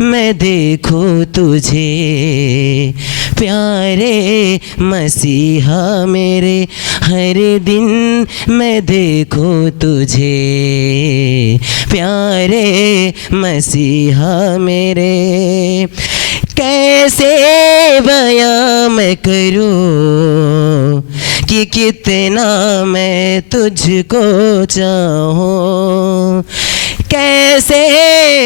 मैं देखूं तुझे, प्यारे मसीहा मेरे, हर दिन मैं देखूं तुझे, प्यारे मसीहा मेरे। कैसे बयां मैं करूं कि कितना मैं तुझको चाहूं, कैसे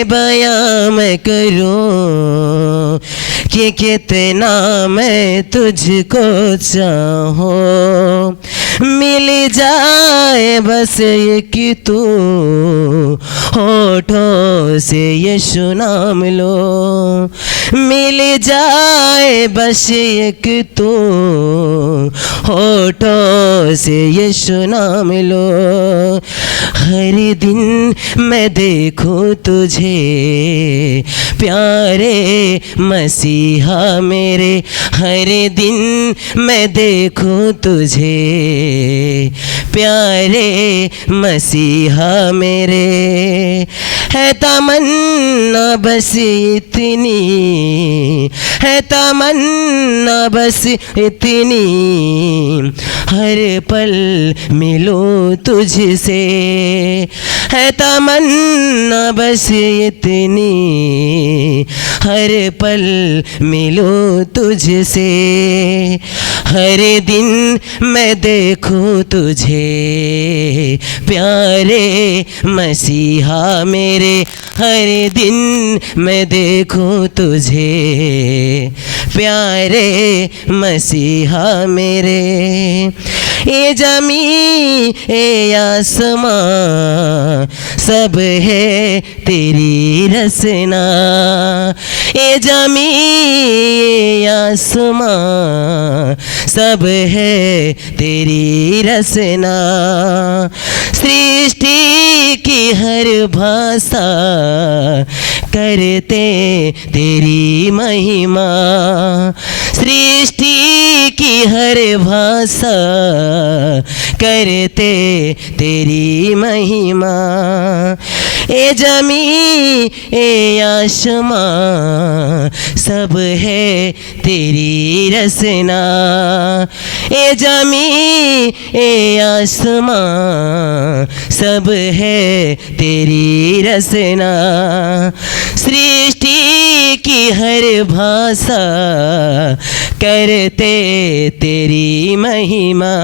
बयां मैं करूं कि कितना मैं तुझको चाहूं। मिल जाए बस एक तू, होठों से यीशु नाम लो, मिल जाए बस एक तू, होठों से यीशु नाम लो। हर दिन मैं देखूं तुझे, प्यारे मसीहा मेरे, हर दिन मैं देखूं तुझे, प्यारे मसीहा मेरे। है तमन्ना बस इतनी, है तमन्ना बस इतनी, हर पल मिलूं तुझसे, है तमन्ना बस इतनी, हर पल मिलूं तुझसे। हर दिन मैं देखूं तुझे, प्यारे मसीहा मेरे, हर दिन मैं देखूं तुझे, प्यारे मसीहा मेरे। ये जमी ये आसमां सब है तेरी रचना, ये जमी ये आसमां सब है तेरी रचना। सृष्टि की हर भाषा करते तेरी महिमा, सृष्टि की हर भाषा करते तेरी महिमा। ए जमी ए आसमां सब है तेरी रचना, ए जमी ए आसमां सब है तेरी रचना। सृष्टि की हर भाषा करते तेरी महिमा।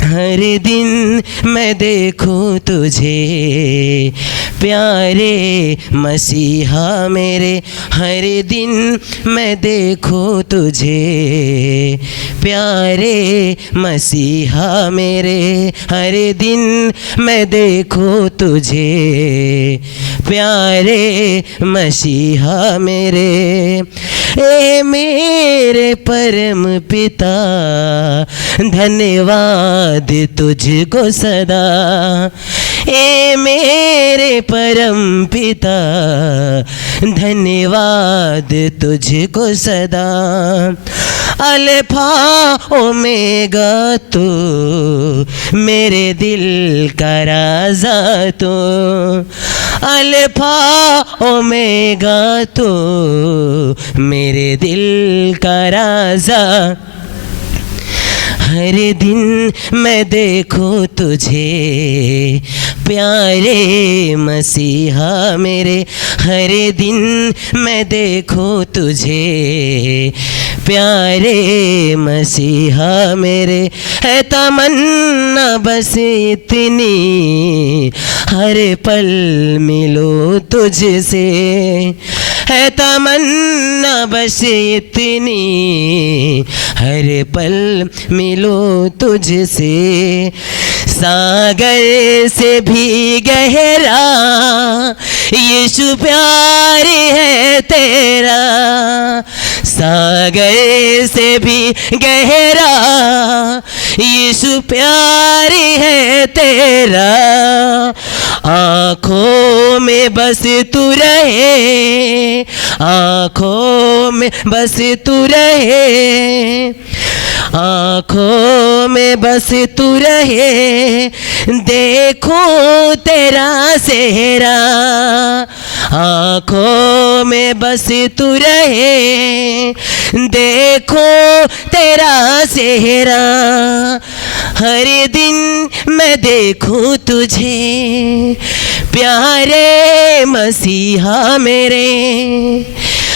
हर दिन मैं देखूं तुझे, प्यारे मसीहा मेरे, हर दिन मैं देखूं तुझे, प्यारे मसीहा मेरे, हर दिन मैं देखूं तुझे, प्यारे मसीहा मेरे। ए मेरे परम पिता धन्यवाद तुझको सदा, ए मेरे परम पिता धन्यवाद तुझको सदा। अल्फा ओमेगा तू मेरे दिल का राजा तू, अल्फा ओमेगा तू मेरे दिल का राजा। हर दिन मैं देखूं तुझे, प्यारे मसीहा मेरे, हर दिन मैं देखूं तुझे, प्यारे मसीहा मेरे। है तमन्ना बस इतनी, हर पल मिलो तुझसे, है तमन्ना बस इतनी, हर पल मिलो तुझसे। सागर से भी गहरा यीशु प्यार है तेरा, सागर से भी गहरा यीशु प्यार है तेरा। आँखों में बस तू रहे, आँखों में बस तू रहे, आँखों में बस तू रहे, देखूं तेरा चेहरा। आँखों में बस तू रहे, देखूं तेरा चेहरा। हर दिन मैं देखूं तुझे प्यारे मसीहा मेरे।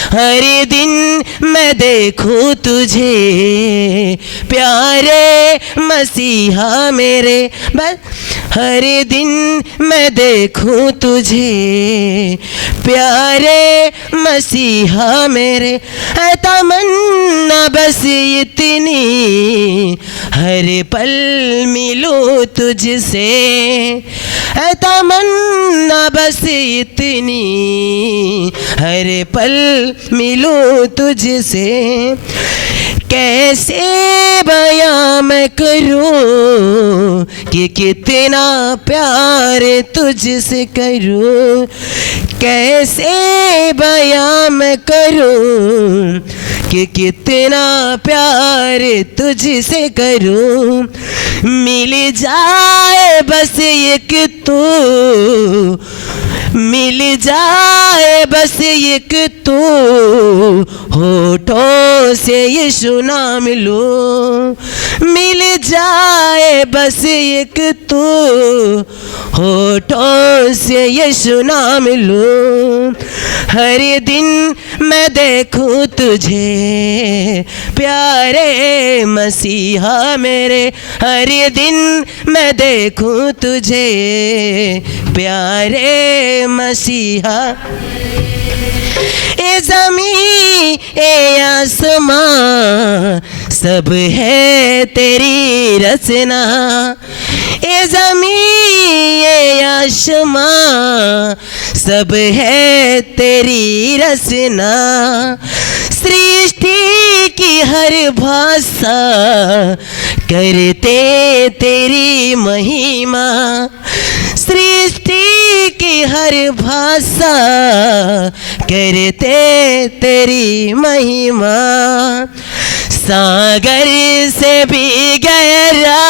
हर दिन मैं देखूं तुझे प्यारे मसीहा मेरे। बस हर दिन मैं देखूं तुझे प्यारे मसीहा मेरे। है तमन्ना बस इतनी, हर पल मिलूं तुझसे। है तमन्ना बस इतनी, हर पल मिलूं तुझसे। कैसे बयां मैं करूं कि कितना प्यार तुझसे करूं। कैसे बयां मैं करूं कि कितना प्यार तुझसे करूं। मिल जाए बस एक तू, मिल जाए बस एक तू, होठों से यीशु नाम लूं। मिल जाए बस एक तू, होठों से यीशु नाम लूं। हर दिन मैं देखूं तुझे प्यारे मसीहा मेरे। हर दिन मैं देखूं तुझे प्यारे मसीहा। ए ज़मीं ए आसमां सब है तेरी रचना। ए ज़मीं ए आसमां सब है तेरी रचना। सृष्टि की हर भाषा करते तेरी महिमा। सृष्टि की हर भाषा करते तेरी महिमा। सागर से भी गहरा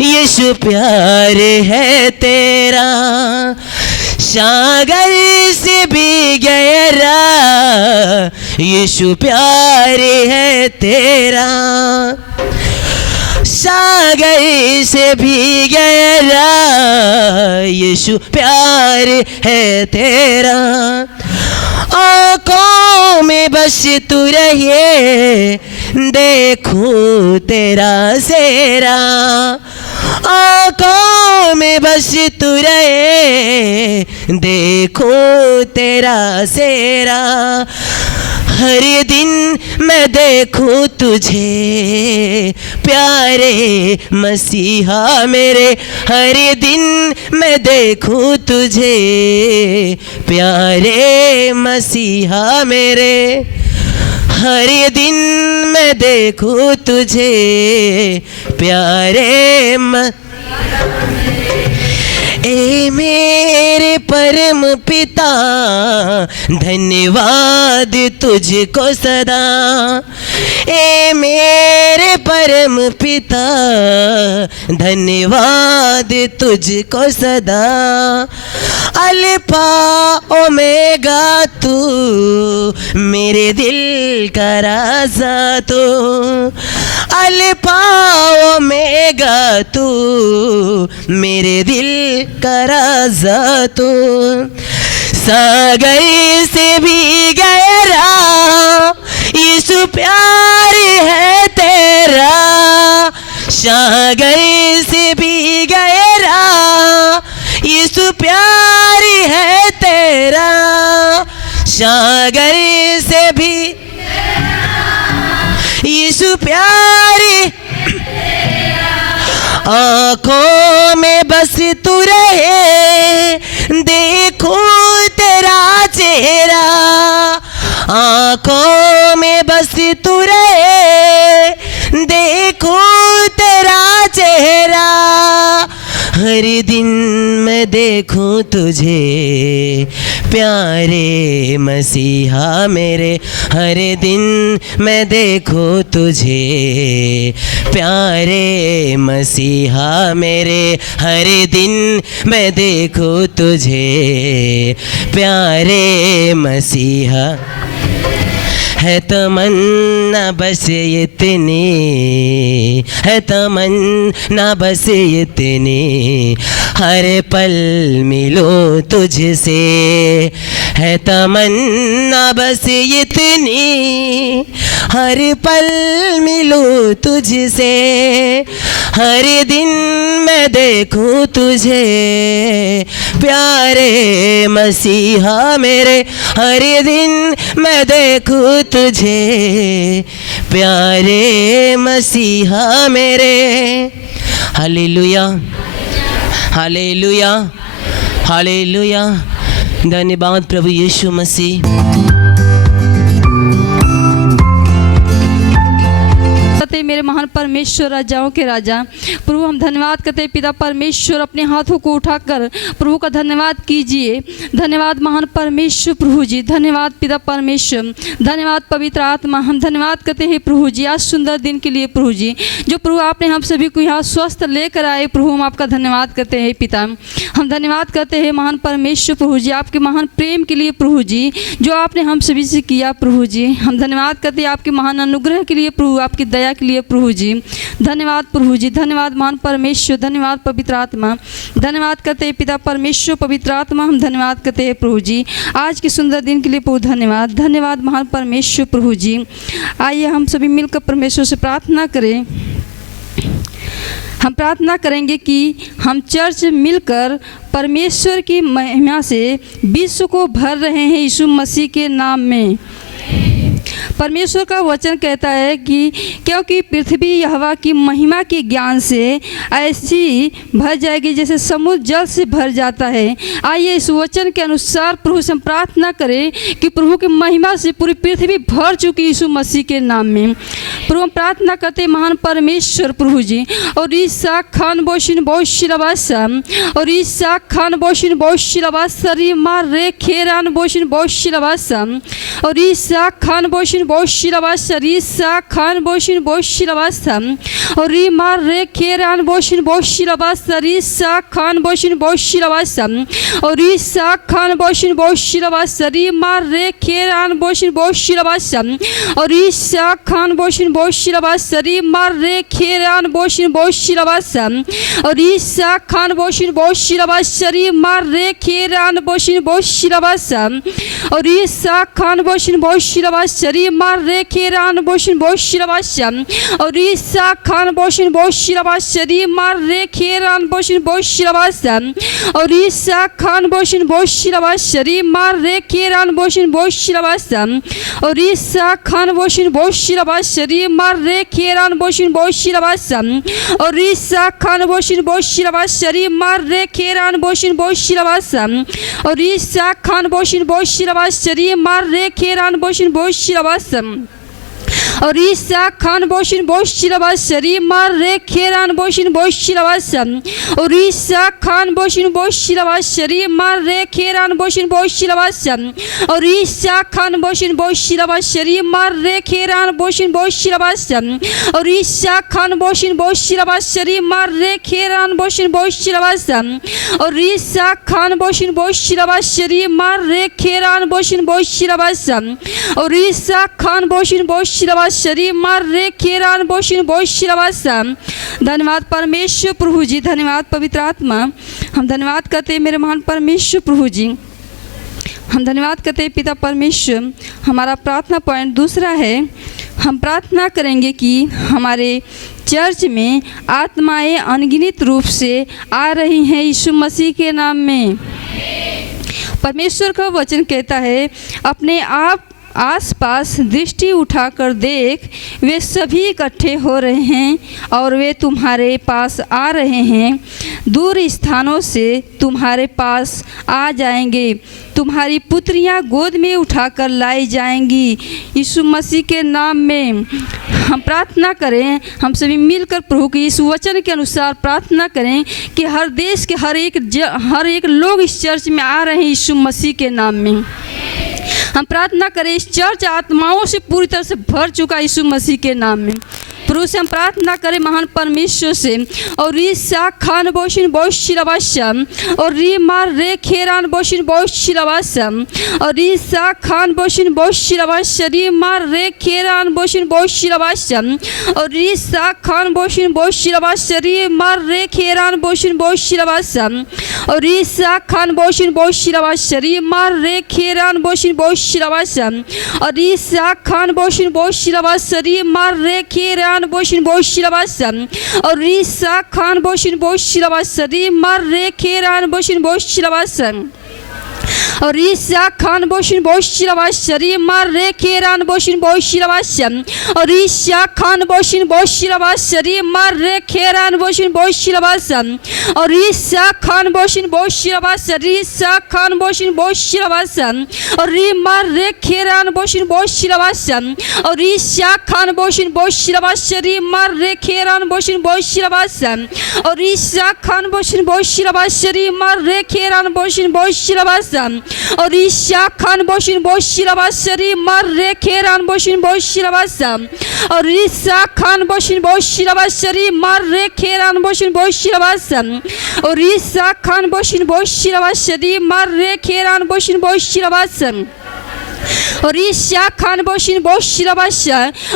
यीशु प्यार है तेरा। सागर से भी गहरा यीशु प्यार है तेरा। सागर से भी गहरा यीशु प्यार है तेरा। आँखों में बस तू रहे, देखूं तेरा चेहरा। आँखों में बस तू रहे, देखूं तेरा चेहरा। हर दिन मैं देखूं तुझे प्यारे मसीहा मेरे। हर दिन मैं देखूं तुझे प्यारे मसीहा मेरे। हर दिन मैं देखूं तुझे प्यारे ए मेरे परम पिता, धन्यवाद तुझको सदा। ए मेरे परम पिता, धन्यवाद तुझको सदा। अल्फा ओमेगा तू, मेरे दिल का राजा तू। अल्फा ओमेगा तू, मेरे दिल का राजा तू। सागर से भी गहरा यीशु प्यार है तेरा। सागर से भी गहरा यीशु प्यार है तेरा। सागर से भी यीशु प्यार। आँखों में बस तू रहे, देखूं तेरा चेहरा। आँखों में बस तू रहे, देखूं तेरा चेहरा। हर दिन मैं देखूं तुझे प्यारे मसीहा मेरे, हर दिन मैं देखूं तुझे। प्यारे मसीहा मेरे, हर दिन मैं देखूं तुझे। प्यारे मसीहा, है तमन्ना बस इतनी, है तमन्ना बस इतनी, हर पल मिलो तुझसे। है तमन्ना बस इतनी, हर पल मिलो तुझसे। हर दिन मैं देखूं तुझे। प्यारे मसीहा मेरे, हर दिन मैं देखूं तुझे। प्यारे मसीहा मेरे। Hallelujah, hallelujah, hallelujah. धन्यवाद प्रभु यीशु मसीह। मेरे महान परमेश्वर, राजाओं के राजा प्रभु, हम धन्यवाद करते हैं पिता परमेश्वर। अपने हाथों को उठाकर प्रभु का धन्यवाद कीजिए। धन्यवाद महान परमेश्वर प्रभु जी, धन्यवाद पिता परमेश्वर, धन्यवाद पवित्र आत्मा। हम धन्यवाद करते हैं प्रभु जी आज सुंदर दिन के लिए प्रभु जी, जो प्रभु आपने हम सभी को यहाँ स्वस्थ लेकर आए। प्रभु हम आपका धन्यवाद करते हैं पिता। हम धन्यवाद करते हैं महान परमेश्वर प्रभु जी आपके महान प्रेम के लिए प्रभु जी, जो आपने हम सभी से किया प्रभु जी। हम धन्यवाद करते हैं आपके महान अनुग्रह के लिए प्रभु, आपकी दया के लिए प्रभु जी। धन्यवाद प्रभु जी, धन्यवाद महान परमेश्वर, धन्यवाद पवित्र आत्मा। धन्यवाद करते हैं पिता परमेश्वर पवित्र आत्मा। हम धन्यवाद करते हैं प्रभु जी आज के सुंदर दिन के लिए प्रभु। धन्यवाद, धन्यवाद महान परमेश्वर प्रभु जी। आइए हम सभी मिलकर परमेश्वर से प्रार्थना करें। हम प्रार्थना करेंगे कि हम चर्च मिलकर परमेश्वर की महिमा से विश्व को भर रहे हैं यीशु मसीह के नाम में। परमेश्वर का वचन कहता है कि क्योंकि पृथ्वी यहोवा की महिमा के ज्ञान से ऐसी भर जाएगी जैसे समुद्र जल से भर जाता है। आइए इस वचन के अनुसार प्रभु से हम प्रार्थना करें कि प्रभु की महिमा से पूरी पृथ्वी भर चुकी यीशु मसीह के नाम में। प्रभु हम प्रार्थना करते महान परमेश्वर प्रभु जी। और ईसा खान बोशिन बोशिलवासा, और ईसा खान बोशिन बोशिलवासा, रीमा रे खेरान बोशिन बोशिलवासा, और ईसा खान बोशिन बोशिलवासा, ईसा खान बोशिन बोशिलवासा, और रीमा रे खेरान बोशिन बोशिलवासा, ईसा खान बोशिन बोशिलवासा, और ईसा खान बोशिन बोशिलवासा, रीमा रे खेरान बोशिन बोशिलवासा, और ईसा खान बोशिन बोशिलवासा, रीमा रे खेरान बोशिन बोशिलवासा, और ईसा खान बोशिन बोशिलवासा, रीमा रे खेरान बोशिन बोशिलवासा, और ईसा खान बोशिन बोशिलवासा, रीमा रे खेरान बोशिन बोशिलवासा, और ईसा खान बोशिन बोशिलवासा, रीमा रे खेरान बोशिन बोशिलवासा, और ईसा खान बोशिन बोशिलवासा, रीमा रे खेरान बोशिन बोशिलवासा, और ईसा खान बोशिन बोशिलवासा, रीमा रे खेरान बोशिन बोशिलवासा, और ईसा खान बोशिन बोशिलवासा, रीमा रे खेरान बोशिन बोशिलवासा, और ईसा खान बोशिन बोशिलवासा, रीमा रे खेरान बोशिन बोशिलवासा, और ईसा खान बोशिन बोशिलवासा, रीमा रे खेरान बोशिन बोशिलवासा, और ईसा खान बोशिन बोशिलवासा, रीमा रे खेरान बोशिन बोशिलवासा, और ईसा खान बोशिन बोशिलवासा, रीमा रे खेरान बोशिन बोशिलवासा, और ईसा खान बोशिन बोशिलवासा, रीमा रे खेरान बोशिन बोशिलवासा, और ईसा खान बोशिन बोशिलवासा, रीमा रे खेरान बोशिन बोशिलवासा, और ईसा खान बोशिन बोशिलवासा, रीमा रे खेरान बोशिन बोशिलवासा। धन्यवाद परमेश्वर प्रभु जी, धन्यवाद पवित्र आत्मा। हम धन्यवाद करते हैं मेरे महान परमेश्वर प्रभु जी। हम धन्यवाद करते हैं पिता परमेश्वर। हमारा प्रार्थना पॉइंट दूसरा है, हम प्रार्थना करेंगे कि हमारे चर्च में आत्माएं अनगिनत रूप से आ रही हैं यीशु मसीह के नाम में। परमेश्वर का वचन कहता है, अपने आप आसपास दृष्टि उठाकर देख, वे सभी इकट्ठे हो रहे हैं और वे तुम्हारे पास आ रहे हैं। दूर स्थानों से तुम्हारे पास आ जाएंगे। तुम्हारी पुत्रियां गोद में उठाकर लाई जाएंगी यीशु मसीह के नाम में। हम प्रार्थना करें, हम सभी मिलकर प्रभु के इस वचन के अनुसार प्रार्थना करें कि हर देश के हर एक लोग इस चर्च में आ रहे हैं यीशु मसीह के नाम में। हम प्रार्थना करें इस चर्च आत्माओं से पूरी तरह से भर चुका यीशु मसीह के नाम में। प्रभु से हम प्रार्थना करें महान परमेश्वर से, और रीसा खान बोशिन बोशिलवासम और री मार रे खेरान बोशिन बोशिलवासम और रीसा खान बोशिन बोशिलवास री मार रे खेरान बोशिन बोशिलवासम और रीसा खान बोशिन बोशिलवास री मार रे खेरान बोशिन बोशिलवासम और रीसा खान बोशिन बोशिलवास री मार रे खेरान बोशिन बोशिलवासम और रीसा खान बोशिन बोशिलवास री मार रे खेरान बोशिन बोशिलवासम और रीसा खान बोशिन बोशिलवास री मार रे खेरान बोशिन बोशिलवासम और ईसा खान बोशिन बोशिलवास री मार रे खेरान बोशिन बोशिलवासम और ईसा खान बोशिन बोशिलवास री मार रे खेरान बोशिन बोशिलवासम और ईसा खान बोशिन बोशिलवास रीसा खान बोशिन बोशिलवासम और री मार रे खेरान बोशिन बोशिलवासम और ईसा खान बोशिन बोशिलवास री मार रे खेरान बोशिन बोशिलवासम और ईसा खान बोशिन बोशिलवास री मार रे खेरान बोशिन बोशिलवासम और ईसा खान बोशिन बोशिलवास री मार रे खेरान बोशिन बोशिलवासम और ईसा खान बोशिन बोशिलवास री मार रे खेरान बोशिन बोशिलवासम और ईसा खान बोशिन बोशिलवास री मार रे खेरान बोशिन बोशिलवासम और ईसा खान बोशिन बोशिलवास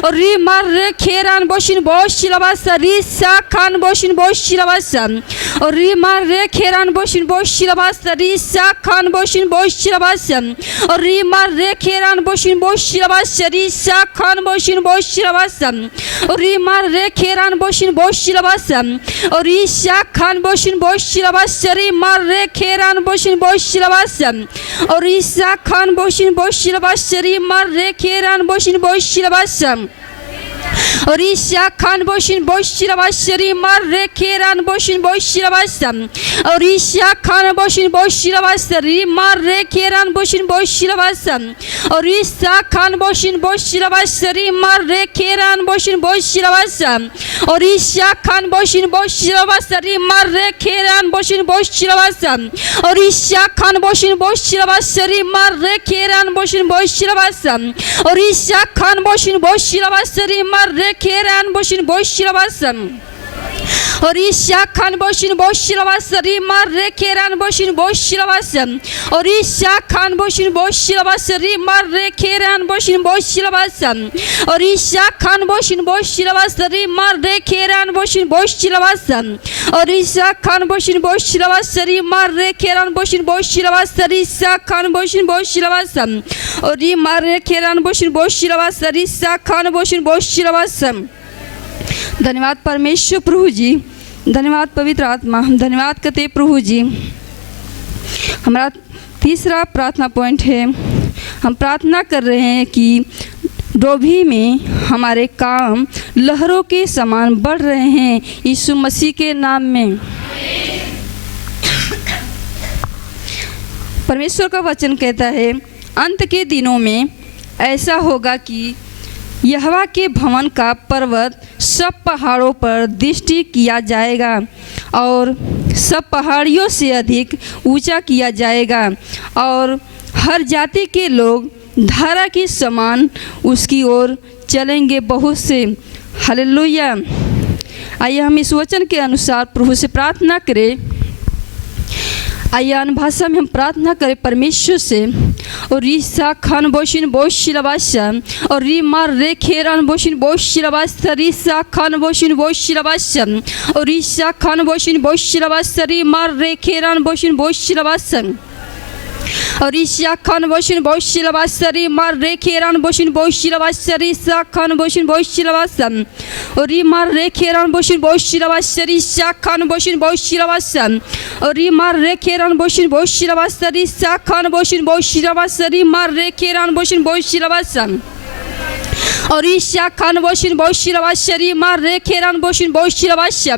और री मार रे खेरान बोशिन बोशिलवास रीसा खान बोशिन बोशिलवास और री मार रे खेरान बोशिन बोशिलवास रीसा खान बोशिन बोशिलवास और री मार रे खेरान बोशिन बोशिलवास रीसा खान बोशिन बोशिलवास और री मार रे खेरान बोशिन बोशिलवास और ईसा खान बोशिन बोशिलवास री मार रे खेरान बोशिन बोशिलवास और ईसा खान बोशिन बोशिलवास री मार रे खेरान बोशिन बोशिलवासम और ईसा खान बोशिन बोशिलवास री मार रे खेरान बोशिन बोशिलवासम और ईसा खान बोशिन बोशिलवास री मार रे खेरान बोशिन बोशिलवासम और ईसा खान बोशिन बोशिलवास री मार रे खेरान बोशिन बोशिलवासम और ईसा खान बोशिन बोशिलवास री मार रे खेरान बोशिन बोशिलवासम और ईसा खान बोशिन बोशिलवास री मार रे खेरान बोशिन बोशिलवासम और ईसा खान बोशिन बोशिलवास री मार रे खेरान बोशिन बोशिलवासम और ईसा खान बोशिन बोशिलवास री मार रे खेरान बोशिन बोशिलवासम और ईसा खान बोशिन बोशिलवास री मार रे खेरान बोशिन बोशिलवासम और ईसा खान बोशिन बोशिलवास री मार रे खेरान बोशिन बोशिलवासम और ईसा खान बोशिन बोशिलवास री मार रे खेरान बोशिन बोशिलवास ईसा खान बोशिन बोशिलवासम और री मार रे खेरान बोशिन बोशिलवास ईसा खान बोशिन बोशिलवासम। धन्यवाद परमेश्वर प्रभु जी, धन्यवाद पवित्र आत्मा, धन्यवाद करते प्रभु जी। हमारा तीसरा प्रार्थना पॉइंट है, हम प्रार्थना कर रहे हैं कि डोभी में हमारे काम लहरों के समान बढ़ रहे हैं यीशु मसीह के नाम में। परमेश्वर का वचन कहता है अंत के दिनों में ऐसा होगा कि यहोवा के भवन का पर्वत सब पहाड़ों पर दृष्टि किया जाएगा और सब पहाड़ियों से अधिक ऊंचा किया जाएगा और हर जाति के लोग धारा के समान उसकी ओर चलेंगे बहुत से। हालेलुया। आइए हम इस वचन के अनुसार प्रभु से प्रार्थना करें। आइए अन्य भाषा में हम प्रार्थना करें परमेश्वर से। और रीसा खान बोशिन बोशिलवास और री मार रे खेरान बोशिन बोशिलवास रीसा खान बोशिन बोशिलवास और रीसा खान बोशिन बोशिलवास री मार रे खेरान बोशिन बोशिलवास और ईसा खान बोशिन बोशिलवास री मार रे खेरान बोशिन बोशिलवास ईसा खान बोशिन बोशिलवास और री मार रे खेरान बोशिन बोशिलवास ईसा खान बोशिन बोशिलवास और री मार रे खेरान बोशिन बोशिलवास ईसा खान बोशिन बोशिलवास री मार रे खेरान बोशिन बोशिलवास और ईसा खान बोशिन बोशिलवास री मार रे खेरान बोशिन बोशिलवास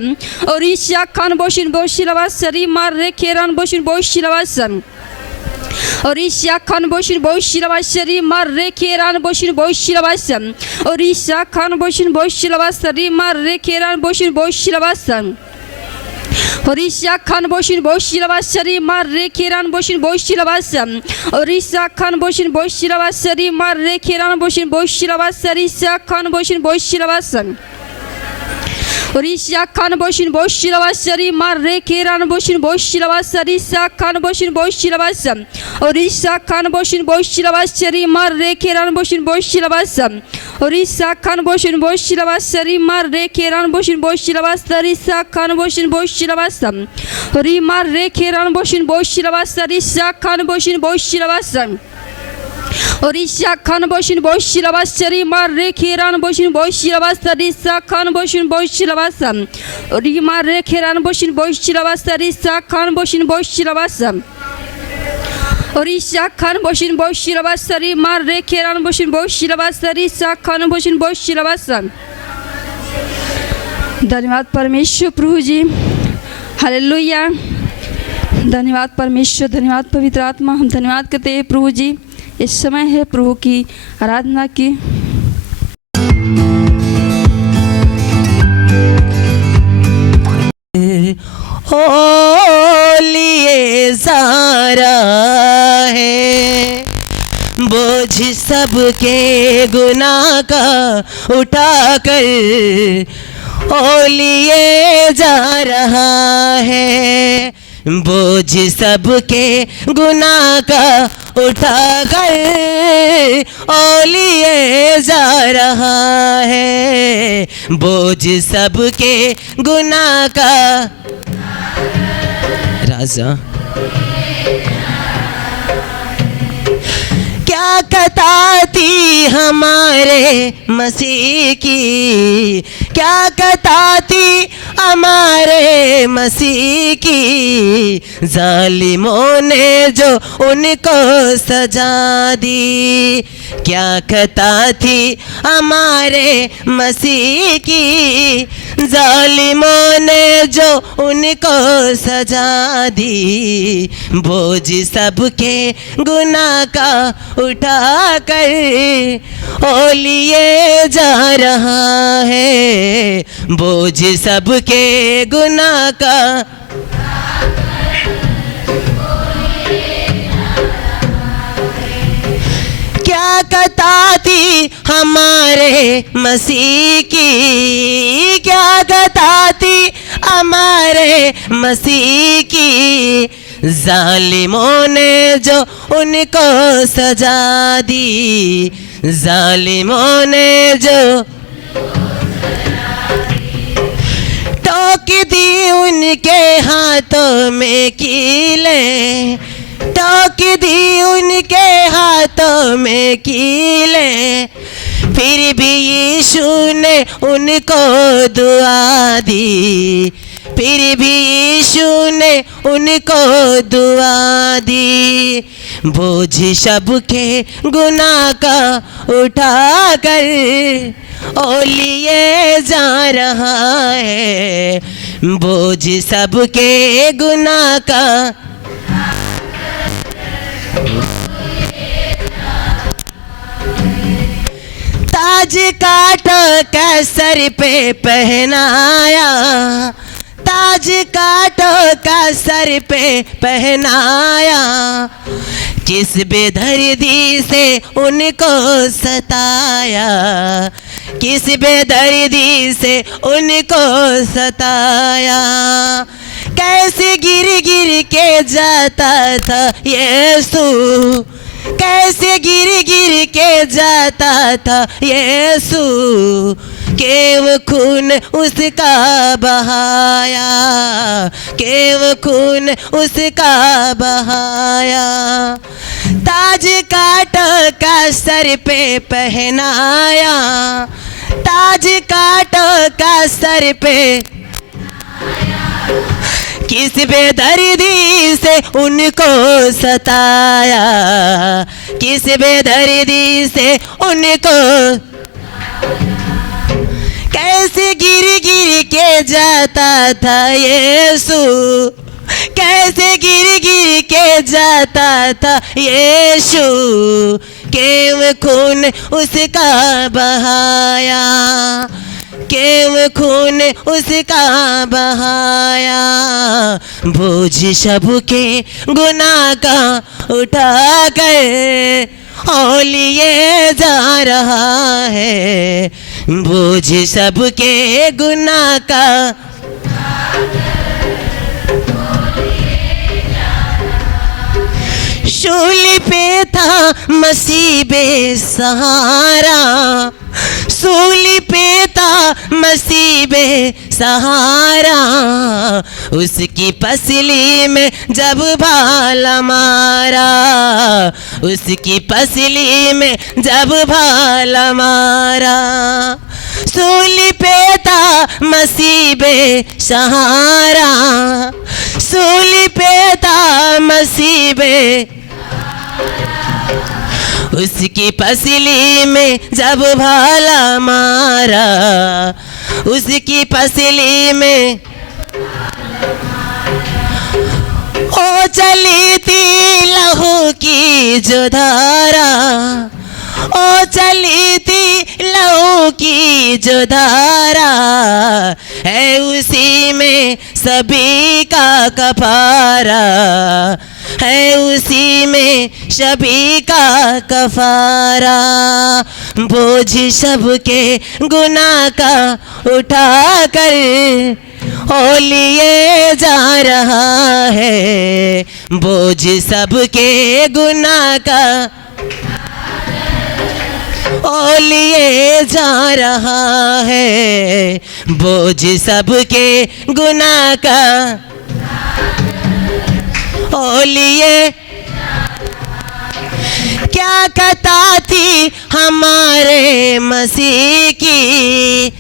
और ईसा खान बोशिन बोशिलवास री मार रे खेरान बोशिन बोशिलवास और ईशा खान बोशिन बोशिलवा शरी मार रे केरान बोशिन बोशिलवा सम और ईशा खान बोशिन बोशिलवा शरी मार रे केरान बोशिन बोशिलवा सम और ईशा खान बोशिन बोशिलवा शरी मार रे केरान बोशिन बोशिलवा सम और ईशा खान बोशिन बोशिलवा शरी मार रे केरान बोशिन बोशिलवा शरी ईशा खान बोशिन बोशिलवा सम और ईशा खान बोशिन बोशिलवा शरी मार रे केरान बोशिन बोशिलवा शरी ईशा खान बोशिन बोशिलवा सम और ईशा खान बोशिन बोशिलवा शरी मार रे केरान बोशिन बोशिलवा सम और ईशा खान बोशिन बोशिलवा शरी मार रे केरान बोशिन बोशिलवा शरी ईशा खान बोशिन बोशिलवा सम और ई मार रे केरान बोशिन बोशिलवा शरी ईशा खान बोशिन बोशिलवा सम और ईशा खान बोशिन बोशिलवा शरी मार रे केरान बोशिन बोशिलवा शरी ईशा खान बोशिन बोशिलवा सम और ई मार रे केरान बोशिन बोशिलवा शरी ईशा खान बोशिन बोशिलवा सम और ईशा खान बोशिन बोशिलवा शरी मार रे केरान बोशिन बोशिलवा शरी ईशा खान बोशिन बोशिलवा सम। धन्यवाद परमेश्वर प्रभु जी, हालेलुया। धन्यवाद परमेश्वर, धन्यवाद पवित्र आत्मा। हम धन्यवाद करते हैं प्रभु जी, इस समय है प्रभु की आराधना की। ओ लिए सारा है बोझ सबके गुनाह का उठाकर, ओ लिए जा रहा है बोझ सबके गुनाह का उठाकर, ओ लिए जा रहा है बोझ सबके गुनाह का। राजा क्या कथा थी हमारे मसीह की, क्या कथा थी हमारे मसीह की, जालिमों ने जो उनको सजा दी। क्या कथा थी हमारे मसीह की, जालिमों ने जो उनको सजा दी। बोझ सबके गुनाह का उठा कर, ओ लिए जा रहा है बोझ सबके गुनाह का। क्या कथा थी हमारे मसीह की, क्या कथा थी हमारे मसीह की, जालिमों ने जो उनको सजा दी। जालिमों ने जो ठोक दी उनके हाथों में कीलें, ठोक दी उनके हाथों में कीलें, फिर भी यीशु ने उनको दुआ दी। फिर भी यीशु ने उनको दुआ दी। बोझ सबके गुनाह का उठा कर, ओ लिए जा रहा है बोझ सबके गुनाह का। ताज काटो का सर पे पहनाया, ताज काटो का सर पे पहनाया, किस बेदर्दी से उनको सताया, किस बेदर्दी से उनको सताया। कैसे गिर गिर के जाता था यीशु, कैसे गिर गिर के जाता था यीशु, केव खून उसका बहाया, केव खून उसका बहाया। ताज काटो का सर पे पहनाया, ताज काटो का सर पे, किस बेदर्दी से उनको सताया, किस बेदर्दी से उनको। कैसे गिर गिर के जाता था यीशु, कैसे गिर गिर के जाता था यीशु, क्यों खून उसका बहाया, क्यों खून उसका बहाया। बोझ सबके गुनाह का उठा कर और लिए जा रहा है, बोझ सबके गुनाह का। सूली पे था मसीह बेसहारा, सूली पे था मसीह बेसहारा, उसकी पसली में जब भाला मारा, उसकी पसली में जब भाला मारा। सूली पे था मसीह बेसहारा, सूली पे था मसीह बे, उसकी पसली में जब भाला मारा, उसकी पसली में ओ चली थी लहू की जो धारा, ओ चली थी लहू की जो धारा, है उसी में सभी का कफारा, है उसी में सभी का कफारा। बोझ सबके गुनाह का उठा कर ओ लिए जा रहा है, बोझ सबके गुनाह का ओ लिए जा रहा है, बोझ सबके गुनाह का ओ लिए। क्या कथा थी हमारे मसीह की,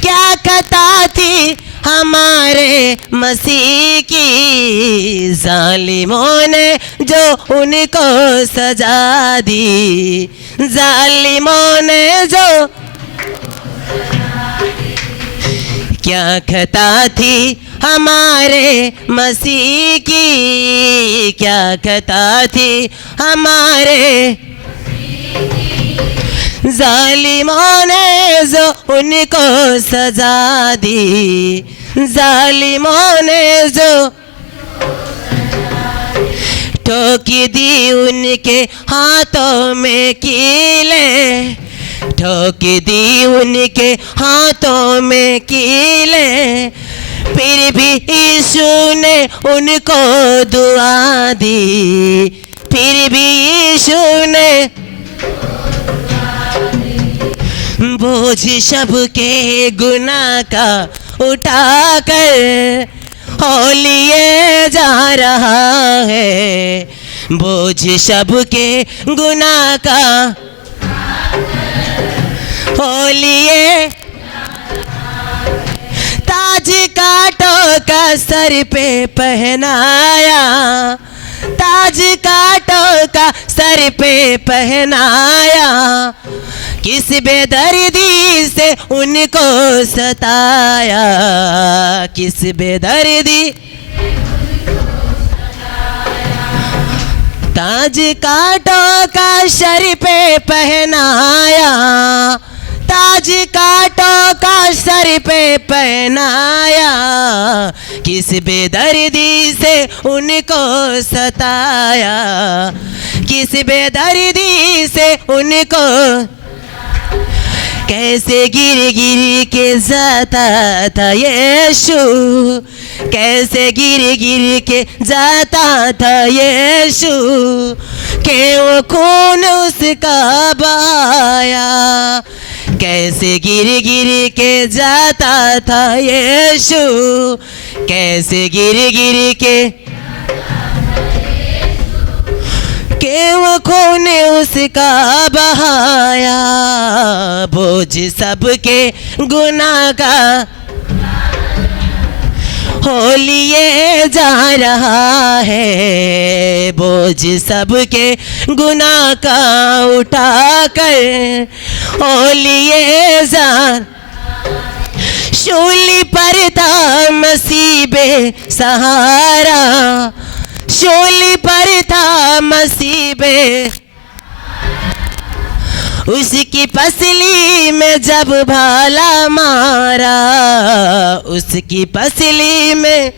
क्या कथा थी हमारे मसीह की, जालिमों ने जो उनको सजा दी, जालिमों ने जो। क्या कथा थी हमारे मसीह की, क्या कथा थी हमारे, जालिमों ने जो उनको सजा दी, जालिमों ने जो ठोकी दी उनके हाथों में कीले, ठोकी दी उनके हाथों में कीले, फिर भी यीशु ने उनको दुआ दी, फिर भी यीशु ने बोझ सबके गुनाह का उठा कर ओ लिए जा रहा है, बोझ सबके गुनाह का ओ लिए। ताज कांटों का सर पे पहनाया, ताज कांटों का सर पे पहनाया, किस बेदर्दी से उनको सताया, किस बेदर्दी। ताज कांटों का सर पे पहनाया, ताज कांटों का सर पे पहनाया, किस बेदर्दी से उनको सताया, किस बेदर्दी से उनको। कैसे गिर गिर के जाता था यीशु, कैसे गिर गिर के जाता था यीशु, क्यों खून उसका बहाया, कैसे गिर गिर के जाता था यीशु, कैसे गिर गिर के, क्यों खून उसका बहाया, बोझ सबके गुनाह का हो लिए जा रहा है, बोझ सबके गुनाह का उठा कर ओ लिए जा। शूली पर था मसीह बेसहारा, शूली पर था मसीह उसकी पसली में जब भाला मारा, उसकी पसली में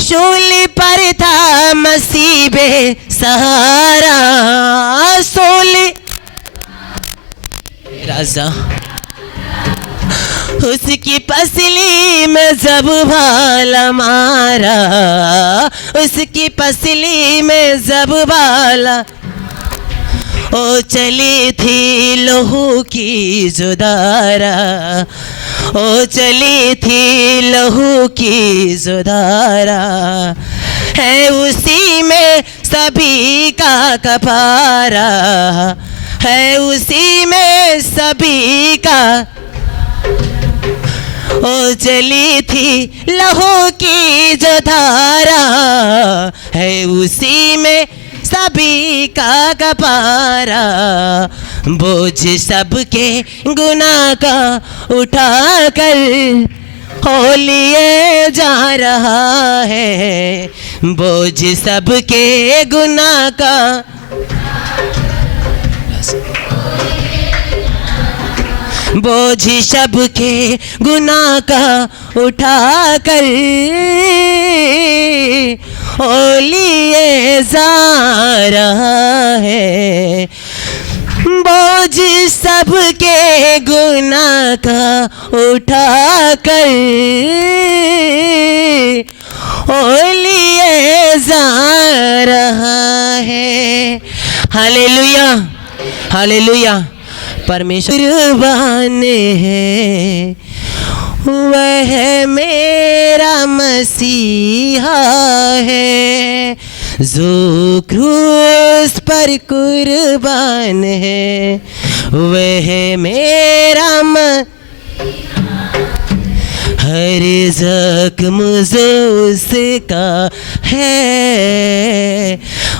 शूली पर था मसीह बेसहारा, शूली राजा उसकी पसली में जब भाला मारा, उसकी पसली में जब भाला, ओ चली थी लहू की जो धारा, ओ चली थी लहू की जो धारा, है उसी में सभी का कफारा, है उसी में सभी का, ओ चली थी लहू की जो धारा, है उसी में सभी का कफारा, बोझ सबके गुनाह का उठा कर हो लिए जा रहा है, बोझ सबके गुनाह का, बोझ सबके गुनाह का उठा कर ओ लिए जा रहा है, बोझ सबके गुनाह का उठा कर ओ लिए जा रहा है। Hallelujah, hallelujah. परमेश्वर कुर्बान है, वह मेरा मसीहा है, जो क्रूस पर कुर्बान है, वह मेरा हर जख्म जो उसका है,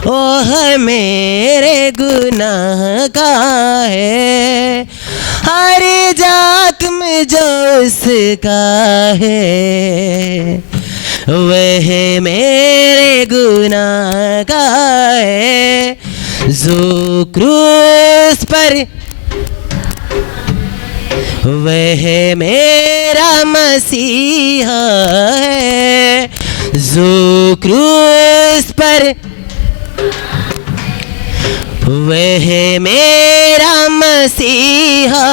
ओह मेरे गुनाह का है, हर जख्म जो उसका है, वह मेरे गुनाह का है, जो क्रूस पर, वह मेरा मसीहा है, जो क्रूस पर, वह मेरा मसीहा,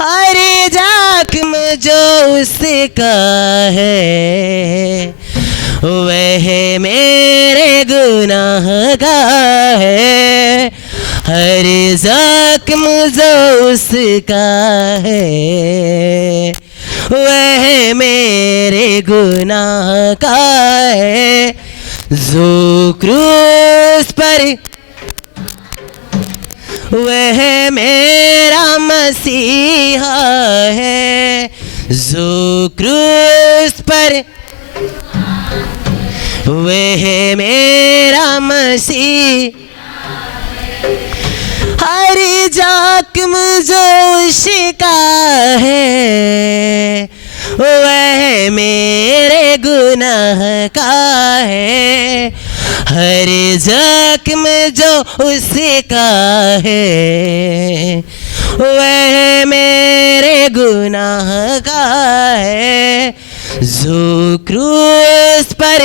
हर जख्म जो उसका है, वह मेरे गुनाह का है, हर जख्म जो उसका है, वह मेरे गुनाह का है, जो क्रूस पर, वह मेरा मसीहा है, जो क्रूस पर, वह मेरा मसीह, हर जख्म जो उसका है, वह मेरे गुनाह का है, हर जख्म जो उसका है, वह मेरे गुनाह का है, जो क्रूस पर,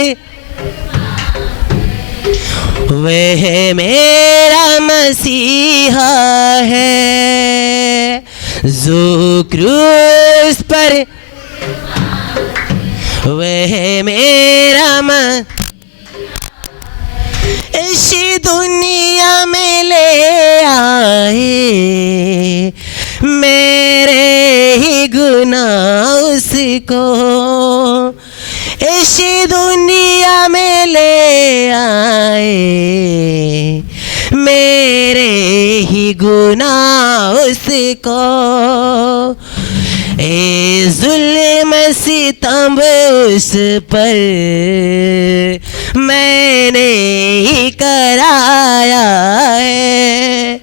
वह मेरा मसीहा है, जो क्रूस पर, वह मेरा इसी दुनिया में ले आए, मेरे ही गुनाह उसको, इसी दुनिया में ले आए, मेरे ही गुनाह उसको, ए जुल्म सितम उस पर मैंने ही कराया है,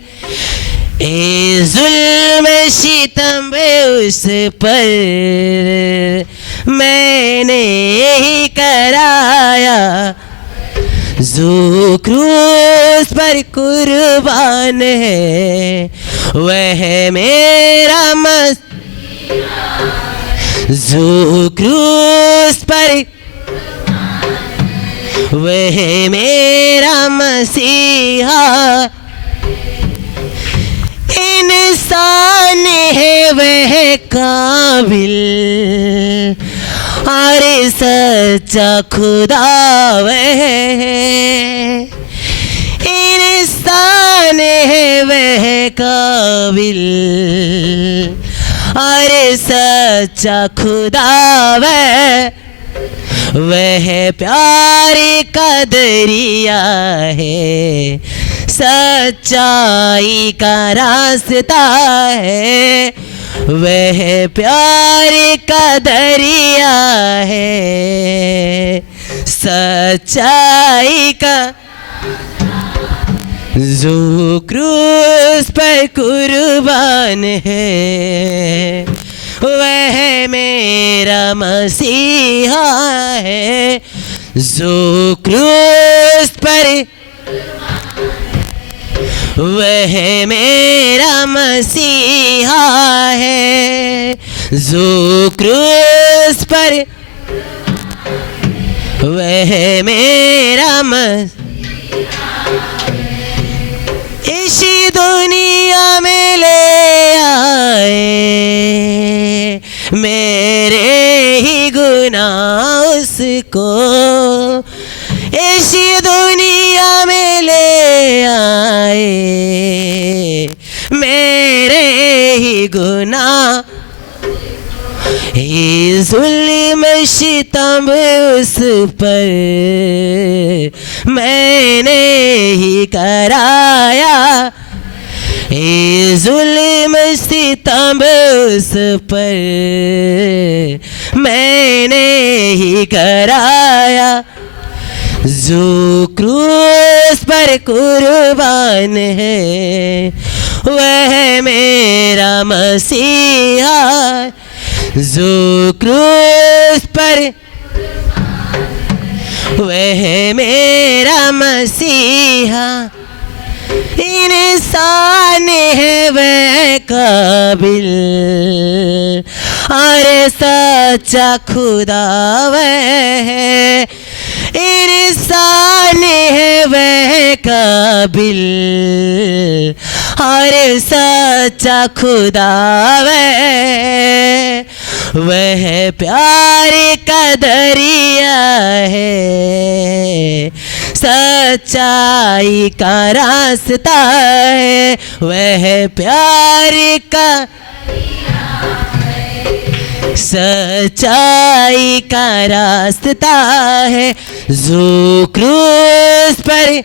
ए जुल्म सितम उस पर मैंने ही कराया, जो क्रूस पर कुर्बान है वह मेरा जो क्रूस पर वह मेरा मसीहा। इंसान है वह काबिल और सच्चा खुदा वह है। इंसान है वह काबिल और सच्चा खुदा वह प्यारे का दरिया है, सच्चाई का रास्ता है, वह प्यारे का दरिया है, सच्चाई का। जो क्रूस पर कुर्बान है वह मेरा मसीहा है, जो क्रूस पर वह मेरा मसीहा है, जो क्रूस पर वह मेरा इसी दुनिया में ले आए मेरे ही गुनाह उसको, इसी दुनिया में ले आए मेरे ही गुनाह। जुल्म सितम उस पर मैंने ही कराया, जुल्म सितम उस पर मैंने ही कराया, जो क्रूस पर कुर्बान है वह मेरा मसीहा, जो क्रूस पर वह मेरा मसीहा। इंसान है वह काबिल और सच्चा खुदा वह है, इंसान है वह काबिल और सच्चा खुदा वह प्यारे का दरिया है, सच्चाई का रास्ता है, वह प्यारे का सच्चाई का रास्ता है, जो क्रूस पर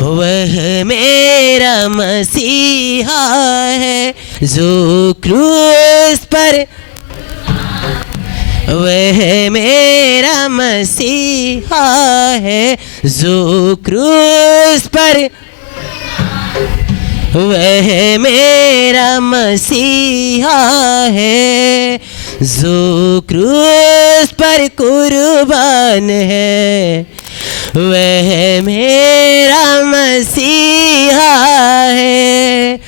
वह मेरा मसीहा है, जो क्रूस पर वह मेरा मसीहा है, जो क्रूस पर वह मेरा मसीहा है, जो क्रूस पर कुर्बान है वह मेरा मसीहा है,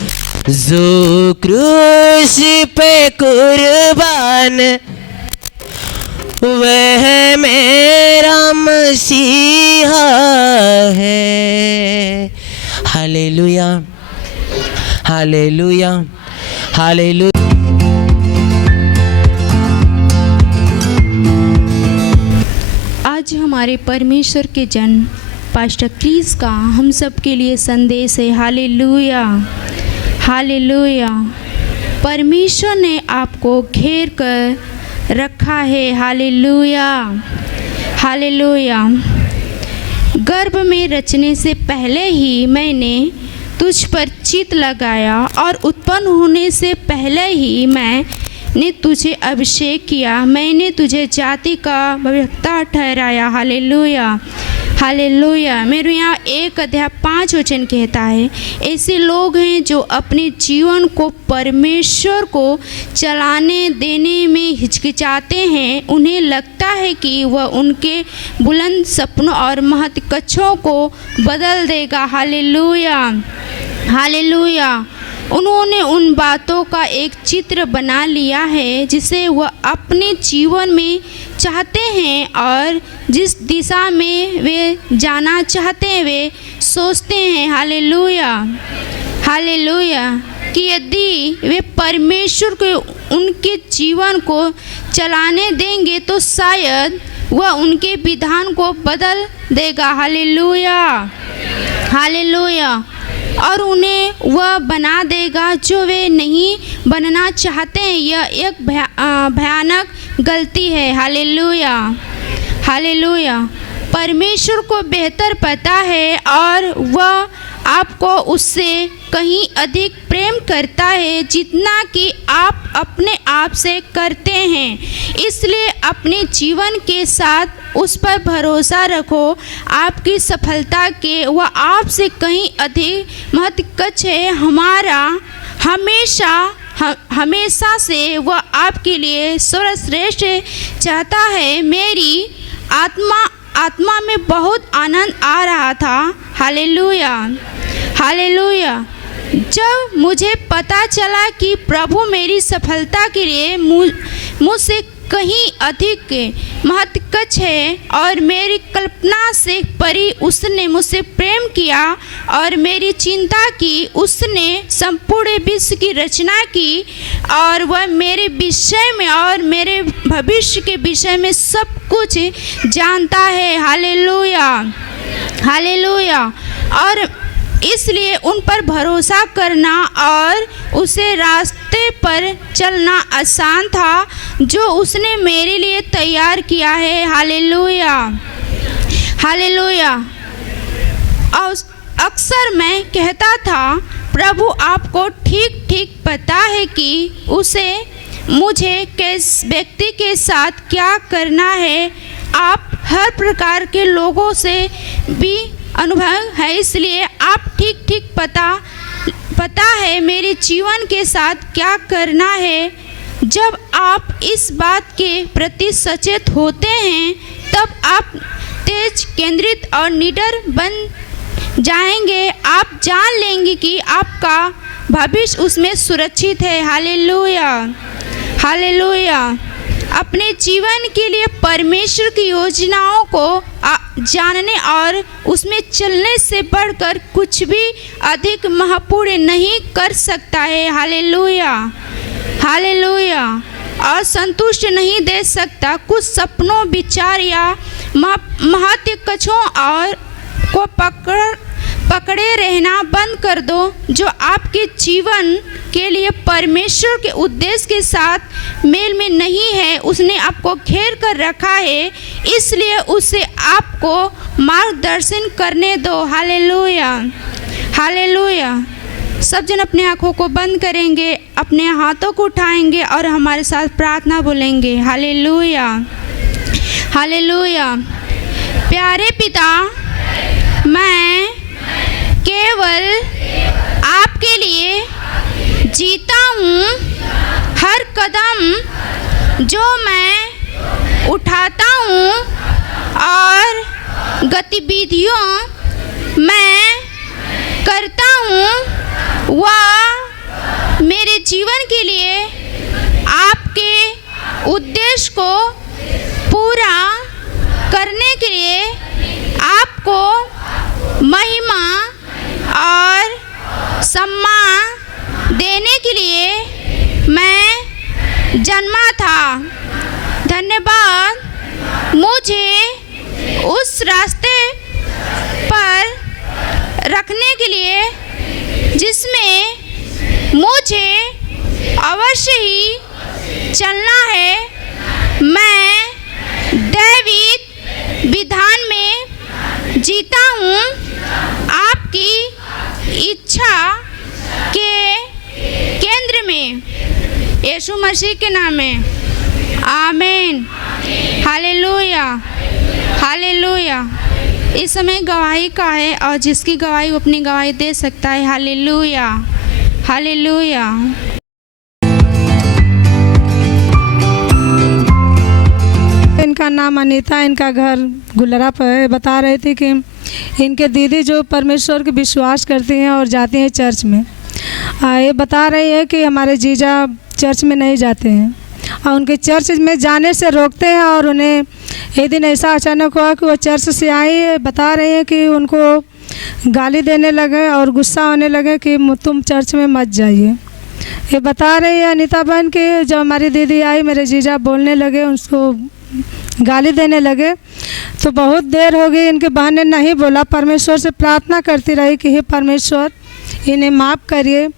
जो क्रूस पे कुर्बान वह मेरा मसीहा है। Hallelujah, hallelujah, hallelujah. आज हमारे परमेश्वर के जन पास्टर क्रिस का हम सब के लिए संदेश है। Hallelujah, hallelujah. परमेश्वर ने आपको घेर कर रखा है। Hallelujah, hallelujah. गर्भ में रचने से पहले ही मैंने तुझ पर चित्त लगाया और उत्पन्न होने से पहले ही मैंने तुझे अभिषेक किया। मैंने तुझे जाति का भविष्यवक्ता ठहराया। Hallelujah, hallelujah. मेरे यहाँ 1:5 कहता है, ऐसे लोग हैं जो अपने जीवन को परमेश्वर को चलाने देने में हिचकिचाते हैं। उन्हें लगता है कि वह उनके बुलंद सपनों और महत्वाकांक्षाओं को बदल देगा। Hallelujah, hallelujah. उन्होंने उन बातों का एक चित्र बना लिया है जिसे वह अपने जीवन में चाहते हैं और जिस दिशा में वे जाना चाहते हैं वे सोचते हैं। Hallelujah, hallelujah. कि यदि वे परमेश्वर को उनके जीवन को चलाने देंगे तो शायद वह उनके विधान को बदल देगा। Hallelujah, hallelujah. और उन्हें वह बना देगा जो वे नहीं बनना चाहते हैं। यह एक भयानक गलती है। Hallelujah, hallelujah. परमेश्वर को बेहतर पता है और वह आपको उससे कहीं अधिक प्रेम करता है जितना कि आप अपने आप से करते हैं। इसलिए अपने जीवन के साथ उस पर भरोसा रखो। आपकी सफलता के वह आपसे कहीं अधिक महत्वाकांक्षी है। हमेशा से वह आपके लिए सर्वश्रेष्ठ चाहता है। मेरी आत्मा में बहुत आनंद आ रहा था। Hallelujah, hallelujah. जब मुझे पता चला कि प्रभु मेरी सफलता के लिए मुझसे कहीं अधिक महत्वाकांक्षी है और मेरी कल्पना से परे उसने मुझसे प्रेम किया और मेरी चिंता की। उसने संपूर्ण विश्व की रचना की और वह मेरे विषय में और मेरे भविष्य के विषय में सब कुछ जानता है। Hallelujah, hallelujah. और इसलिए उन पर भरोसा करना और उसे रास्ते पर चलना आसान था जो उसने मेरे लिए तैयार किया है। Hallelujah, hallelujah. और अक्सर मैं कहता था, प्रभु आपको ठीक ठीक पता है कि मुझे किस व्यक्ति के साथ क्या करना है। आप हर प्रकार के लोगों से भी अनुभव है, इसलिए आप ठीक ठीक पता है मेरे जीवन के साथ क्या करना है। जब आप इस बात के प्रति सचेत होते हैं तब आप तेज, केंद्रित और निडर बन जाएंगे। आप जान लेंगे कि आपका भविष्य उसमें सुरक्षित है। Hallelujah, hallelujah. अपने जीवन के लिए परमेश्वर की योजनाओं को जानने और उसमें चलने से बढ़कर कुछ भी अधिक महत्वपूर्ण नहीं कर सकता है। Hallelujah, hallelujah. और संतुष्ट नहीं दे सकता। कुछ सपनों, विचार या महत्वाकांक्षाओं और को पकड़े रहना बंद कर दो जो आपके जीवन के लिए परमेश्वर के उद्देश्य के साथ मेल में नहीं है। उसने आपको घेर कर रखा है, इसलिए उसे आपको मार्गदर्शन करने दो। Hallelujah, hallelujah. सब जन अपने आँखों को बंद करेंगे, अपने हाथों को उठाएंगे और हमारे साथ प्रार्थना बोलेंगे। Hallelujah, hallelujah. प्यारे पिता, मैं केवल आपके लिए जीता हूँ। हर कदम जो मैं उठाता हूँ और गतिविधियों मैं करता हूँ वह मेरे जीवन के लिए आपके उद्देश्य को पूरा करने के लिए आपको महिमा और सम्मान देने के लिए मैं जन्मा था। धन्यवाद मुझे उस रास्ते पर रखने के लिए जिसमें मुझे अवश्य ही चलना है। मैं दैविक विधान में जीता हूँ। आपकी इच्छा के केंद्र में यीशु मसीह के नाम में, आमीन। Hallelujah, hallelujah. इस समय गवाही का है और जिसकी गवाही वो अपनी गवाही दे सकता है। Hallelujah, hallelujah. इनका नाम अनीता, इनका घर गुलरा पर है। बता रहे थे कि इनके दीदी जो परमेश्वर के विश्वास करती हैं और जाती हैं चर्च में। ये बता रही है कि हमारे जीजा चर्च में नहीं जाते हैं और उनके चर्च में जाने से रोकते हैं। और उन्हें एक दिन ऐसा अचानक हुआ कि वो चर्च से आई। बता रही हैं कि उनको गाली देने लगे और गुस्सा होने लगे कि तुम चर्च में मत जाइए। ये बता रही है अनीता बहन कि जब हमारी दीदी आई, मेरे जीजा बोलने लगे, उसको गाली देने लगे, तो बहुत देर हो गई। इनके बहन ने नहीं बोला, परमेश्वर से प्रार्थना करती रही कि हे परमेश्वर इन्हें माफ़ करिए,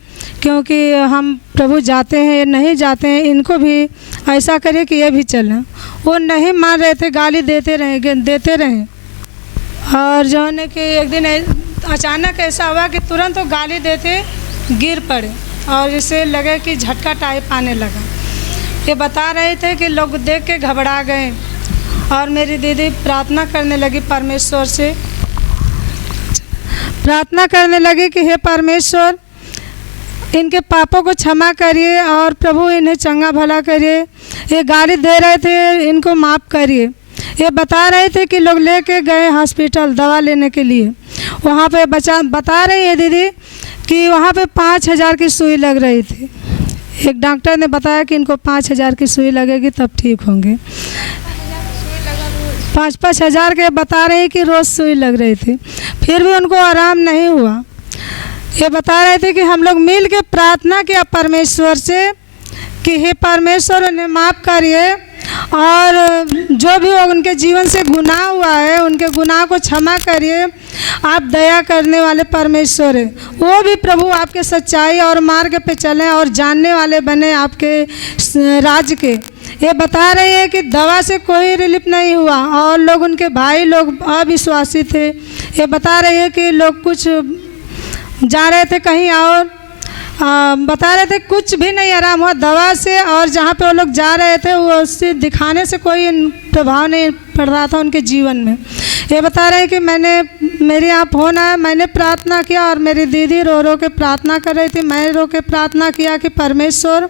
क्योंकि हम प्रभु जाते हैं, ये नहीं जाते हैं, इनको भी ऐसा करिए कि ये भी चलें। वो नहीं मान रहे थे, गाली देते रहे। और जो है कि एक दिन अचानक ऐसा हुआ कि तुरंत वो गाली देते गिर पड़े और इसे लगे कि झटका टाइप आने लगा। ये बता रहे थे कि लोग देख के घबरा गए और मेरी दीदी प्रार्थना करने लगी, परमेश्वर से प्रार्थना करने लगी कि हे परमेश्वर इनके पापों को क्षमा करिए और प्रभु इन्हें चंगा भला करिए। ये गाली दे रहे थे, इनको माफ़ करिए। ये बता रहे थे कि लोग लेके गए हॉस्पिटल दवा लेने के लिए। वहाँ पे बता रही है दीदी कि वहाँ पे 5,000 की सुई लग रही थी। एक डॉक्टर ने बताया कि इनको 5,000 की सुई लगेगी तब ठीक होंगे। 5-5 हज़ार के बता रहे हैं कि रोज़ सुई लग रही थी, फिर भी उनको आराम नहीं हुआ। ये बता रहे थे कि हम लोग मिल के प्रार्थना किया परमेश्वर से कि हे परमेश्वर उन्हें माफ़ करिए और जो भी उनके जीवन से गुनाह हुआ है उनके गुनाह को क्षमा करिए। आप दया करने वाले परमेश्वर है, वो भी प्रभु आपके सच्चाई और मार्ग पे चलें और जानने वाले बने आपके राज्य के। ये बता रहे हैं कि दवा से कोई रिलीफ नहीं हुआ और लोग उनके भाई लोग अविश्वासी थे। ये बता रहे हैं कि लोग कुछ जा रहे थे कहीं और बता रहे थे कुछ भी नहीं आराम हुआ दवा से, और जहाँ पे वो लोग जा रहे थे वो उससे दिखाने से कोई प्रभाव नहीं पड़ रहा था उनके जीवन में। ये बता रहे हैं कि मेरे यहाँ फ़ोन आया, मैंने प्रार्थना किया और मेरी दीदी रो रो के प्रार्थना कर रही थी। मैं रो के प्रार्थना किया कि परमेश्वर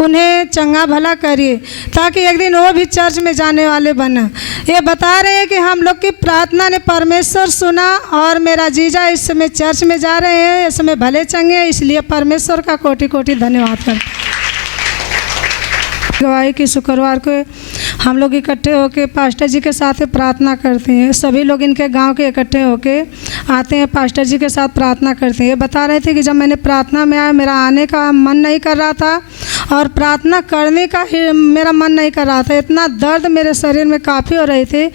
उन्हें चंगा भला करिए ताकि एक दिन वो भी चर्च में जाने वाले बने। ये बता रहे हैं कि हम लोग की प्रार्थना ने परमेश्वर सुना और मेरा जीजा इस समय चर्च में जा रहे हैं, इस समय भले चंगे हैं, इसलिए परमेश्वर का कोटि कोटि धन्यवाद करते हैं। गवाही की शुक्रवार को हम लोग इकट्ठे होकर पास्टर जी के साथ प्रार्थना करते हैं। सभी लोग इनके गांव के इकट्ठे होकर आते हैं, पास्टर जी के साथ प्रार्थना करते हैं। ये बता रहे थे कि जब मैंने प्रार्थना में आया मेरा आने का मन नहीं कर रहा था और प्रार्थना करने का ही मेरा मन नहीं कर रहा था। इतना दर्द मेरे शरीर में काफ़ी हो रही थी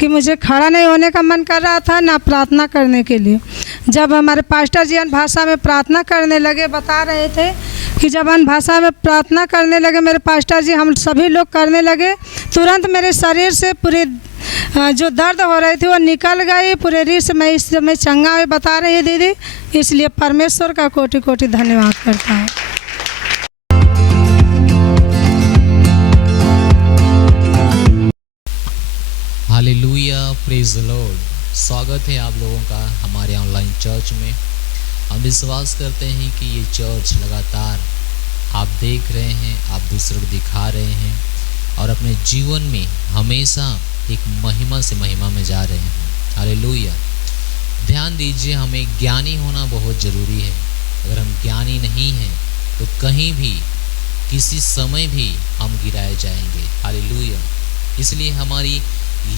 कि मुझे खड़ा नहीं होने का मन कर रहा था ना प्रार्थना करने के लिए। जब हमारे पास्टर जी अन्य भाषा में प्रार्थना करने लगे, बता रहे थे कि जब अन्य भाषा में प्रार्थना करने लगे मेरे पास्टर जी, हम सभी लोग करने लगे, तुरंत मेरे शरीर से पूरे जो दर्द हो रही थी वो निकल गई, पूरे रीढ़ से मैं इस समय चंगा हुई, बता रही है दीदी। इसलिए परमेश्वर का कोटि कोटि धन्यवाद करता हूँ। Hallelujah, praise the Lord. स्वागत है आप लोगों का हमारे ऑनलाइन चर्च में। हम विश्वास करते हैं कि ये चर्च लगातार आप देख रहे हैं, आप दूसरों को दिखा रहे हैं और अपने जीवन में हमेशा एक महिमा से महिमा में जा रहे हैं। हालेलुया। ध्यान दीजिए, हमें ज्ञानी होना बहुत ज़रूरी है। अगर हम ज्ञानी नहीं हैं तो कहीं भी किसी समय भी हम गिराए जाएंगे। हालेलुया। इसलिए हमारी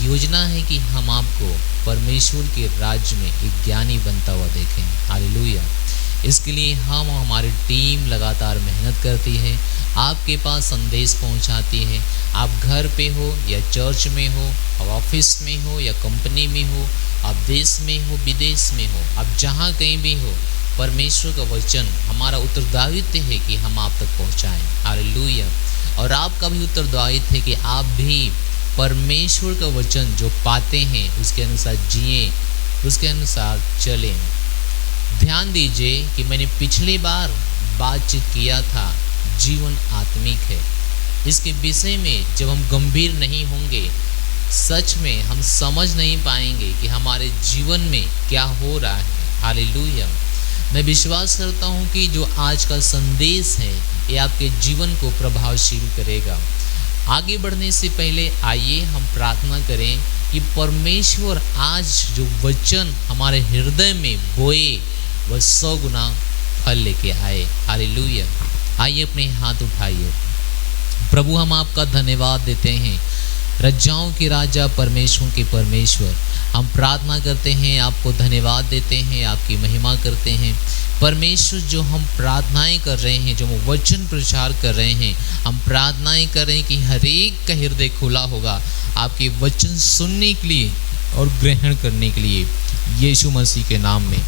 योजना है कि हम आपको परमेश्वर के राज्य में एक ज्ञानी बनता हुआ देखें। हालेलुया। इसके लिए हम हमारी टीम लगातार मेहनत करती है, आपके पास संदेश पहुंचाती है। आप घर पे हो या चर्च में हो, आप ऑफिस में हो या कंपनी में हो, आप देश में हो विदेश में हो, आप जहाँ कहीं भी हो, परमेश्वर का वचन हमारा उत्तरदायित्व है कि हम आप तक पहुँचाएँ। हालेलुया। और आपका भी उत्तरदायित्व है कि आप भी परमेश्वर का वचन जो पाते हैं उसके अनुसार जिए, उसके अनुसार चलें। ध्यान दीजिए कि मैंने पिछली बार बातचीत किया था जीवन आत्मिक है। इसके विषय में जब हम गंभीर नहीं होंगे सच में हम समझ नहीं पाएंगे कि हमारे जीवन में क्या हो रहा है। हालेलुया। मैं विश्वास करता हूँ कि जो आज का संदेश है ये आपके जीवन को प्रभावशील करेगा। आगे बढ़ने से पहले आइए हम प्रार्थना करें कि परमेश्वर आज जो वचन हमारे हृदय में बोए वह 100 गुना फल लेके आए। हालेलुया। आइए अपने हाथ उठाइए। प्रभु हम आपका धन्यवाद देते हैं, रजाओं के राजा, परमेश्वर के परमेश्वर। हम प्रार्थना करते हैं, आपको धन्यवाद देते हैं, आपकी महिमा करते हैं। परमेश्वर जो हम प्रार्थनाएं कर रहे हैं, जो हम वचन प्रचार कर रहे हैं, हम प्रार्थनाएं कर रहे हैं कि हर एक का हृदय खुला होगा आपके वचन सुनने के लिए और ग्रहण करने के लिए। यीशु मसीह के नाम में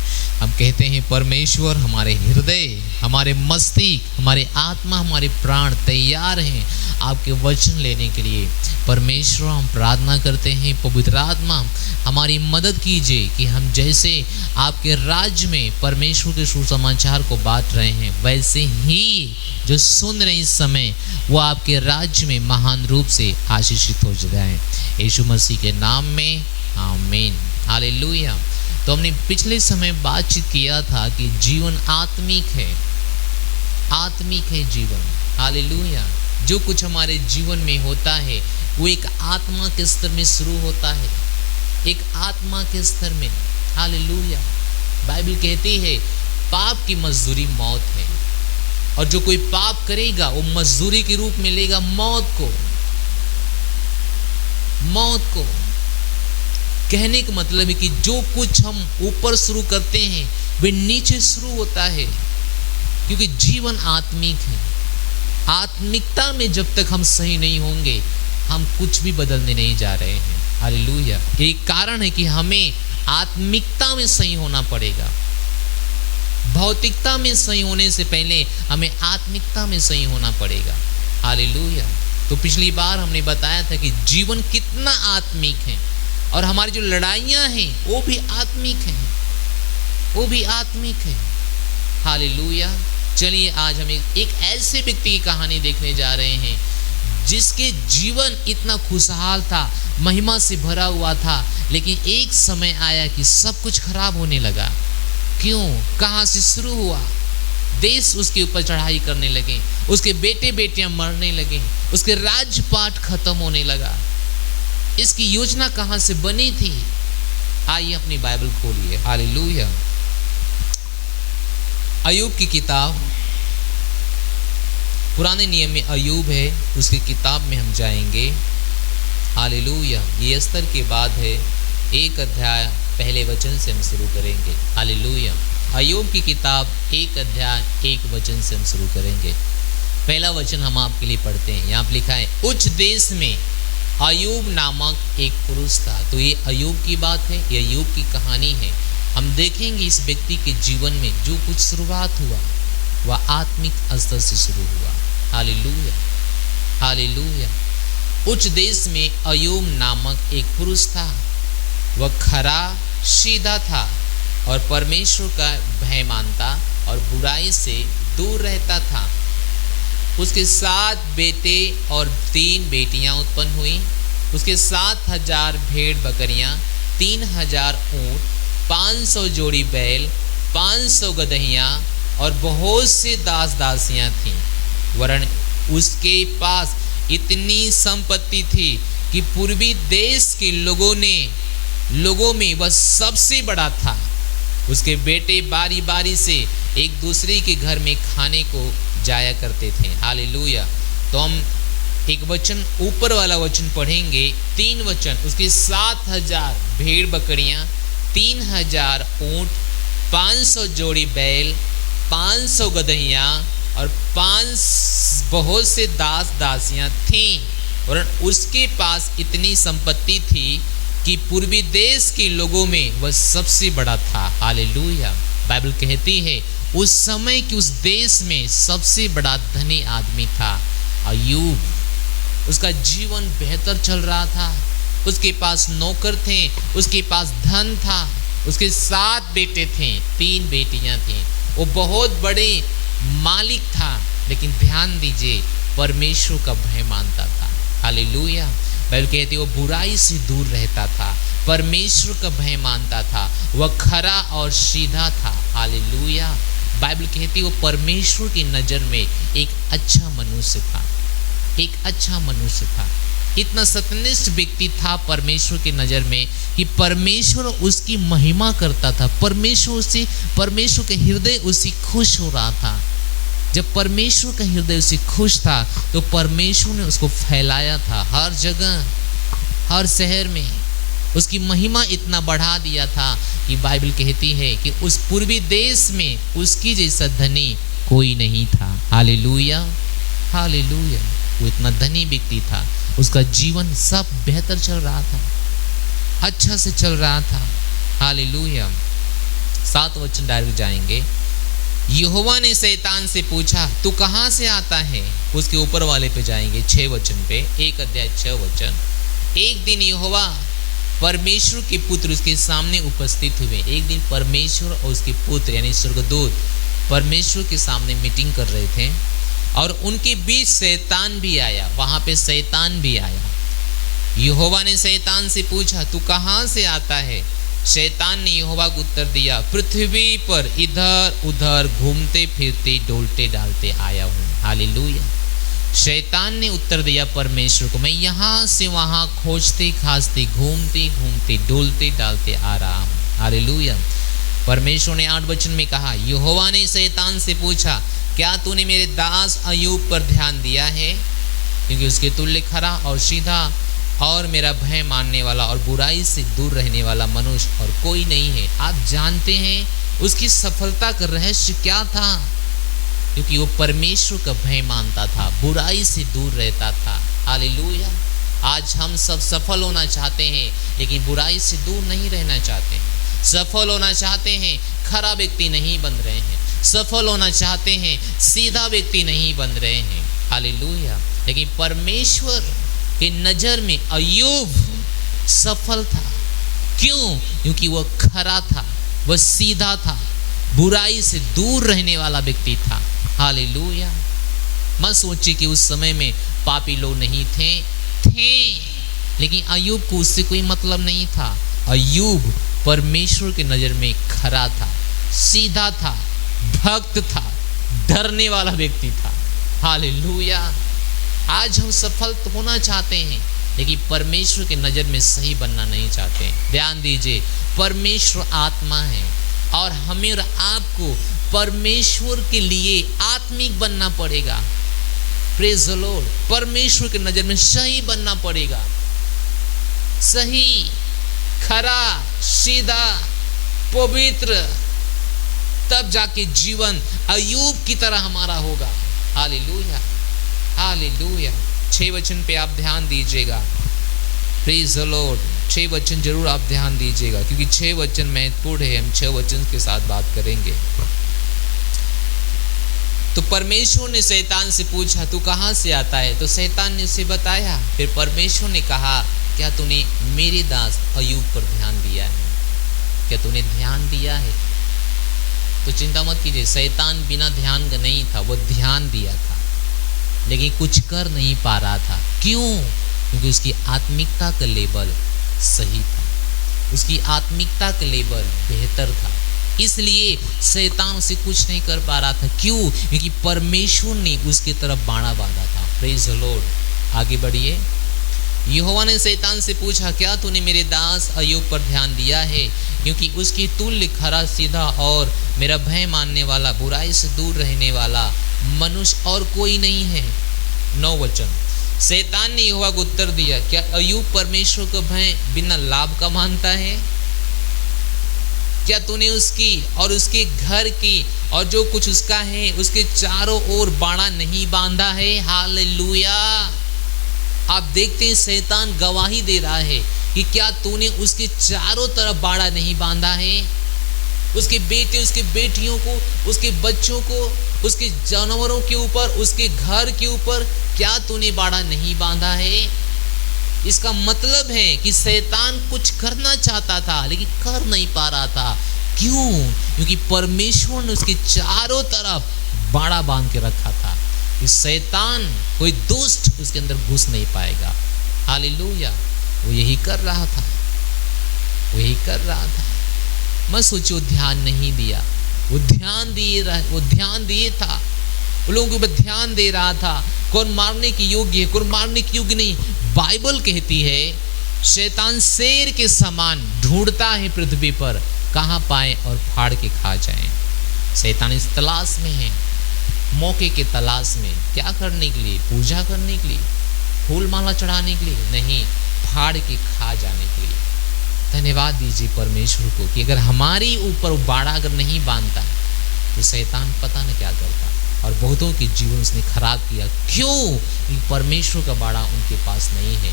हम कहते हैं परमेश्वर हमारे हृदय, हमारे मस्तिष्क, हमारे आत्मा, हमारे प्राण तैयार हैं आपके वचन लेने के लिए। परमेश्वर हम प्रार्थना करते हैं पवित्र आत्मा हमारी मदद कीजिए कि हम जैसे आपके राज्य में परमेश्वर के सुसमाचार को बांट रहे हैं वैसे ही जो सुन रहे इस समय वो आपके राज्य में महान रूप से आशीषित हो जाए। यीशु मसीह के नाम में आमीन। हालेलुया। तो हमने पिछले समय बातचीत किया था कि जीवन आत्मिक है, आत्मिक है जीवन। हालेलुया। जो कुछ हमारे जीवन में होता है वो एक आत्मा के स्तर में शुरू होता है, एक आत्मा के स्तर में। हालेलुया। बाइबल कहती है पाप की मजदूरी मौत है और जो कोई पाप करेगा वो मजदूरी के रूप में लेगा मौत को। मौत को कहने का मतलब है कि जो कुछ हम ऊपर शुरू करते हैं वे नीचे शुरू होता है, क्योंकि जीवन आत्मिक है। आत्मिकता में जब तक हम सही नहीं होंगे हम कुछ भी बदलने नहीं जा रहे हैं। हालेलुया। एक कारण है कि हमें आत्मिकता में सही होना पड़ेगा। भौतिकता में सही होने से पहले हमें आत्मिकता में सही होना पड़ेगा। हालेलुया। तो पिछली बार हमने बताया था कि जीवन कितना आत्मिक है और हमारी जो लड़ाइयाँ हैं वो भी आत्मिक हैं, वो भी आत्मिक है। हालेलुया। चलिए आज हम एक ऐसे व्यक्ति की कहानी देखने जा रहे हैं जिसके जीवन इतना खुशहाल था, महिमा से भरा हुआ था, लेकिन एक समय आया कि सब कुछ खराब होने लगा। क्यों? कहाँ से शुरू हुआ? देश उसके ऊपर चढ़ाई करने लगे, उसके बेटे बेटियां मरने लगे, उसके राजपाट खत्म होने लगा। इसकी योजना कहाँ से बनी थी? आइए अपनी बाइबल खोलिए। हालेलुया। अय्यूब की किताब, पुराने नियम में अय्यूब है, उसकी किताब में हम जाएंगे। हालेलुया। ये अस्तर के बाद है, 1 अध्याय पहले वचन से हम शुरू करेंगे। हालेलुया। अय्यूब की किताब 1 अध्याय 1 वचन से हम शुरू करेंगे। पहला वचन हम आपके लिए पढ़ते हैं। यहाँ पर लिखा है, उच्च देश में अय्यूब नामक एक पुरुष था। तो ये अय्यूब की बात है, ये अय्यूब की कहानी है। हम देखेंगे इस व्यक्ति के जीवन में जो कुछ शुरुआत हुआ वह आत्मिक स्तर से शुरू हुआ। हालेलुया। हालेलुया। उच्च देश में अय्यूब नामक एक पुरुष था। वह खरा, सीधा था और परमेश्वर का भय मानता और बुराई से दूर रहता था। उसके 7 बेटे और 3 बेटियां उत्पन्न हुई। उसके 7,000 भेड़ बकरियां, 3,000 ऊँट, 500 जोड़ी बैल, 500 गदहियां और बहुत से दास दासियां थीं। वरन उसके पास इतनी संपत्ति थी कि पूर्वी देश के लोगों में वह सबसे बड़ा था। उसके बेटे बारी बारी से एक दूसरे के घर में खाने को जाया करते थे। हालेलुया। तो हम एक वचन, ऊपर वाला वचन पढ़ेंगे, 3 वचन। उसके 7,000 भेड़ बकरियां, 3,000 ऊँट, 500 जोड़ी बैल, 500 गदहियां और 5 बहुत से दास दासियां थीं। और उसके पास इतनी संपत्ति थी कि पूर्वी देश के लोगों में वह सबसे बड़ा था। हालेलुया। बाइबल कहती है उस समय की उस देश में सबसे बड़ा धनी आदमी था अय्यूब। उसका जीवन बेहतर चल रहा था। उसके पास नौकर थे, उसके पास धन था, उसके 7 बेटे थे, 3 बेटियां थीं। वो बहुत बड़े मालिक था, लेकिन ध्यान दीजिए परमेश्वर का भय मानता था। हालेलुया। बाइबल कहती है वो बुराई से दूर रहता था, परमेश्वर का भय मानता था, वह खरा और सीधा था। हालेलुया। बाइबल कहती है वो परमेश्वर की नज़र में एक अच्छा मनुष्य था, एक अच्छा मनुष्य था। इतना सत्यनिष्ठ व्यक्ति था परमेश्वर की नज़र में कि परमेश्वर उसकी महिमा करता था। परमेश्वर के हृदय उससे खुश हो रहा था। जब परमेश्वर का हृदय उससे खुश था तो परमेश्वर ने उसको फैलाया था हर जगह, हर शहर में। उसकी महिमा इतना बढ़ा दिया था कि बाइबल कहती है कि उस पूर्वी देश में उसकी जैसा धनी कोई नहीं था। Hallelujah, hallelujah. वो इतना धनी व्यक्ति था, उसका जीवन सब बेहतर चल रहा था, अच्छा से चल रहा था। हालेलुया। 7 वचन डायरेक्ट जाएंगे। यहोवा ने शैतान से पूछा तू कहाँ से आता है? उसके ऊपर वाले पे जाएंगे 6 वचन पे, 1 अध्याय 6 वचन। एक दिन यहोवा परमेश्वर के पुत्र उसके सामने उपस्थित हुए। एक दिन परमेश्वर और उसके पुत्र यानी स्वर्गदूत परमेश्वर के सामने मीटिंग कर रहे थे और उनके बीच शैतान भी आया। वहां पे शैतान भी आया। यहोवा ने शैतान से पूछा तू कहाँ से आता है? शैतान ने यहोवा को उत्तर दिया पृथ्वी पर इधर उधर घूमते फिरते डोलते डालते आया हूँ। हालेलुया। शैतान ने उत्तर दिया परमेश्वर को मैं यहाँ से वहाँ खोजते खाजते घूमते घूमते डोलते डालते आ रहा हूँ। हालेलुया। परमेश्वर ने 8 वचन में कहा यहोवा ने शैतान से पूछा क्या तूने मेरे दास अय्यूब पर ध्यान दिया है? क्योंकि उसके तुल्य खरा और सीधा और मेरा भय मानने वाला और बुराई से दूर रहने वाला मनुष्य और कोई नहीं है। आप जानते हैं उसकी सफलता का रहस्य क्या था? क्योंकि वो परमेश्वर का भय मानता था, बुराई से दूर रहता था। हालेलुया। आज हम सब सफल होना चाहते हैं लेकिन बुराई से दूर नहीं रहना चाहते हैं। सफल होना चाहते हैं, खरा व्यक्ति नहीं बन रहे हैं। सफल होना चाहते हैं, सीधा व्यक्ति नहीं बन रहे हैं। हालेलुया। लेकिन परमेश्वर के नज़र में अय्यूब सफल था। क्यों? क्योंकि वह खरा था, वह सीधा था, बुराई से दूर रहने वाला व्यक्ति था। हालेलुया। मत सोचिए कि उस समय में पापी लोग नहीं थे, लेकिन अय्यूब को उससे कोई मतलब नहीं था। अय्यूब परमेश्वर के नज़र में खरा था, सीधा था, भक्त था, डरने वाला व्यक्ति था। हालेलुया। आज हम सफल तो होना चाहते हैं लेकिन परमेश्वर के नज़र में सही बनना नहीं चाहते। ध्यान दीजिए, परमेश्वर आत्मा है और हमें और आपको परमेश्वर के लिए आत्मिक बनना पड़ेगा। Praise the Lord. परमेश्वर के नज़र में सही बनना पड़ेगा, सही, खरा, सीधा, पवित्र, तब जाके जीवन अय्यूब की तरह हमारा होगा। Hallelujah, hallelujah. 6 वचन पे आप ध्यान दीजिएगा। Praise the Lord. 6 वचन जरूर आप ध्यान दीजिएगा क्योंकि 6 वचन महत्वपूर्ण है। हम 6 वचन के साथ बात करेंगे। तो परमेश्वर ने शैतान से पूछा तू कहाँ से आता है? तो शैतान ने उसे बताया। फिर परमेश्वर ने कहा क्या तूने मेरे दास अय्यूब पर ध्यान दिया है? क्या तूने ध्यान दिया है? तो चिंता मत कीजिए, शैतान बिना ध्यान का नहीं था, वो ध्यान दिया था लेकिन कुछ कर नहीं पा रहा था। क्यों? क्योंकि उसकी आत्मिकता का लेवल सही था, उसकी आत्मिकता का लेवल बेहतर था, इसलिए शैतान उसे कुछ नहीं कर पा रहा था। क्यों? क्योंकि परमेश्वर ने उसके तरफ बाड़ा बांधा था। Praise the Lord. आगे बढ़िए। यहोवा ने शैतान से पूछा क्या तूने मेरे दास अय्यूब पर ध्यान दिया है? क्योंकि उसकी तुल्य खरा सीधा और मेरा भय मानने वाला, बुराई से दूर रहने वाला मनुष्य और कोई नहीं है। 9 वचन। शैतान ने यहोवा को उत्तर दिया क्या अय्यूब परमेश्वर का भय बिना लाभ का मानता है? क्या तूने उसकी और उसके घर की और जो कुछ उसका है उसके चारों ओर बाड़ा नहीं बांधा है? हालेलुया। आप देखते हैं शैतान गवाही दे रहा है कि क्या तूने उसके चारों तरफ बाड़ा नहीं बांधा है? उसके बेटे, उसके बेटियों को, उसके बच्चों को, उसके जानवरों के ऊपर, उसके घर के ऊपर क्या तूने बाड़ा नहीं बांधा है? इसका मतलब है कि शैतान कुछ करना चाहता था लेकिन कर नहीं पा रहा था। क्यों? क्योंकि परमेश्वर ने उसके चारों तरफ बाड़ा बांध के रखा था कि शैतान, कोई दुष्ट उसके अंदर घुस नहीं पाएगा। हालेलुया। वो यही कर रहा था, वो यही कर रहा था। मत सोचो ध्यान नहीं दिया, वो ध्यान दिए था, वो लोगों के ऊपर ध्यान दे रहा था। कौन मारने की योग्य है, कौन मारने की योग्य नहीं। बाइबल कहती है शैतान शेर के समान ढूंढता है पृथ्वी पर, कहाँ पाए और फाड़ के खा जाए। शैतान इस तलाश में है, मौके के तलाश में। क्या करने के लिए? पूजा करने के लिए, फूल माला चढ़ाने के लिए नहीं, फाड़ के खा जाने के लिए। धन्यवाद दीजिए परमेश्वर को कि अगर हमारी ऊपर बाड़ा अगर नहीं बांधता तो शैतान पता न क्या करता, और बहुतों के जीवन उसने खराब किया। क्यों? क्योंकि परमेश्वर का बाड़ा उनके पास नहीं है।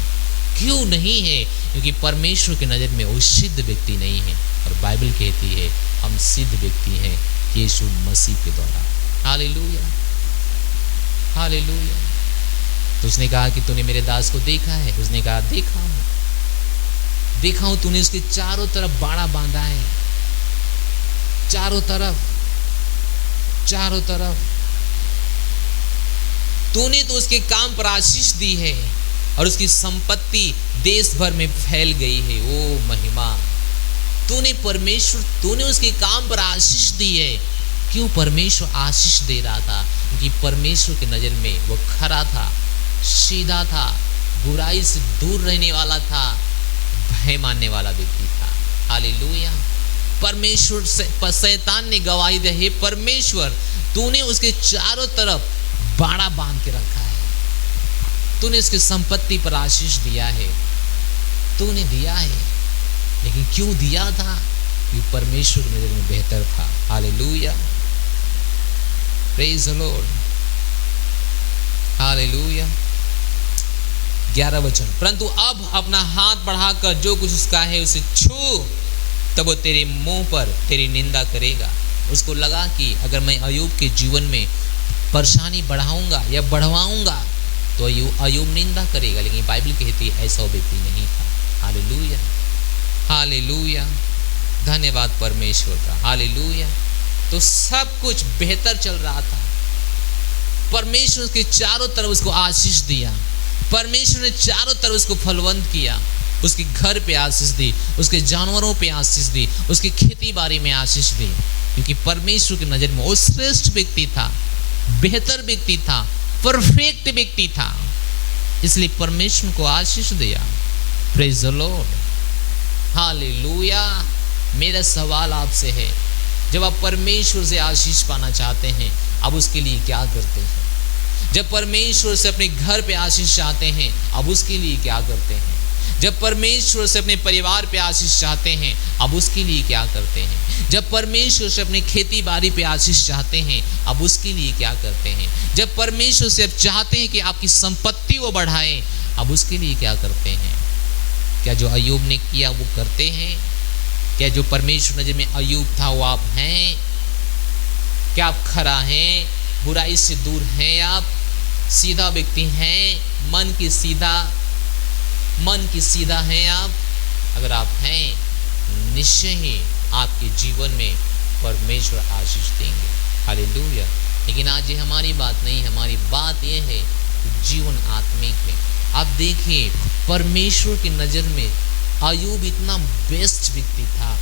क्यों नहीं है? क्योंकि परमेश्वर की नज़र में वो सिद्ध व्यक्ति नहीं है। और बाइबल कहती है हम सिद्ध व्यक्ति हैं यीशु मसीह के द्वारा। Hallelujah, hallelujah. तो उसने कहा कि तूने मेरे दास को देखा है? उसने कहा देखा हूं। तूने उसके चारों तरफ बाड़ा बांधा है, चारों तरफ। तूने तो उसके काम पर आशीष दी है और उसकी संपत्ति देश भर में फैल गई है। ओ महिमा, तूने परमेश्वर, तूने उसके काम पर आशीष दी है। क्यों परमेश्वर आशीष दे रहा था? क्योंकि परमेश्वर की नजर में वो खरा था, सीधा था, बुराई से दूर रहने वाला था, भय मानने वाला व्यक्ति था। हालेलुया। परमेश्वर से शैतान ने गवाही दी है, परमेश्वर तूने उसके चारों तरफ बाड़ा बांध के रखा है, तूने उसकी संपत्ति पर आशीष दिया है, तूने दिया है। लेकिन क्यों दिया था? क्योंकि परमेश्वर की नजर में बेहतर था। Hallelujah, praise the Lord, hallelujah. 11 वचन, परंतु अब अपना हाथ बढ़ाकर जो कुछ उसका है उसे छू, तब वो तेरे मुंह पर तेरी निंदा करेगा। उसको लगा कि अगर मैं अय्यूब के जीवन में परेशानी बढ़ाऊंगा या बढ़वाऊंगा तो अय्यूब निंदा करेगा। लेकिन बाइबल कहती है ऐसा व्यक्ति नहीं था। Hallelujah, hallelujah. धन्यवाद परमेश्वर का। हालेलुया। तो सब कुछ बेहतर चल रहा था। परमेश्वर के चारों तरफ उसको आशीष दिया, परमेश्वर ने चारों तरफ उसको फलवंत किया, उसके घर पे आशीष दी, उसके जानवरों पे आशीष दी, उसकी खेती बाड़ी में आशीष दी। क्योंकि परमेश्वर की नजर में वो श्रेष्ठ व्यक्ति था, बेहतर व्यक्ति था, परफेक्ट व्यक्ति था, इसलिए परमेश्वर को आशीष दिया। Praise the Lord, hallelujah. मेरा सवाल आपसे है, जब आप परमेश्वर से आशीष पाना चाहते हैं अब उसके लिए क्या करते हैं? जब परमेश्वर से अपने घर पे आशीष चाहते हैं अब उसके लिए क्या करते हैं? जब परमेश्वर से अपने परिवार पे आशीष चाहते हैं अब उसके लिए क्या करते हैं? जब परमेश्वर से अपने खेती बाड़ी पे आशीष चाहते हैं अब उसके लिए क्या करते हैं? जब परमेश्वर से आप चाहते हैं कि आपकी संपत्ति वो बढ़ाए अब उसके लिए क्या करते हैं? क्या जो अय्यूब ने किया वो करते हैं? क्या जो परमेश्वर नजर में अय्यूब था वो आप हैं? क्या आप खरा हैं? बुराई से दूर हैं? आप सीधा व्यक्ति हैं? मन की सीधा हैं आप? अगर आप हैं निश्चय ही आपके जीवन में परमेश्वर आशीष देंगे। हालेलुया। लेकिन आज ये हमारी बात नहीं, हमारी बात ये है कि जीवन आत्मिक है। आप देखिए परमेश्वर की नज़र में अय्यूब इतना बेस्ट व्यक्ति था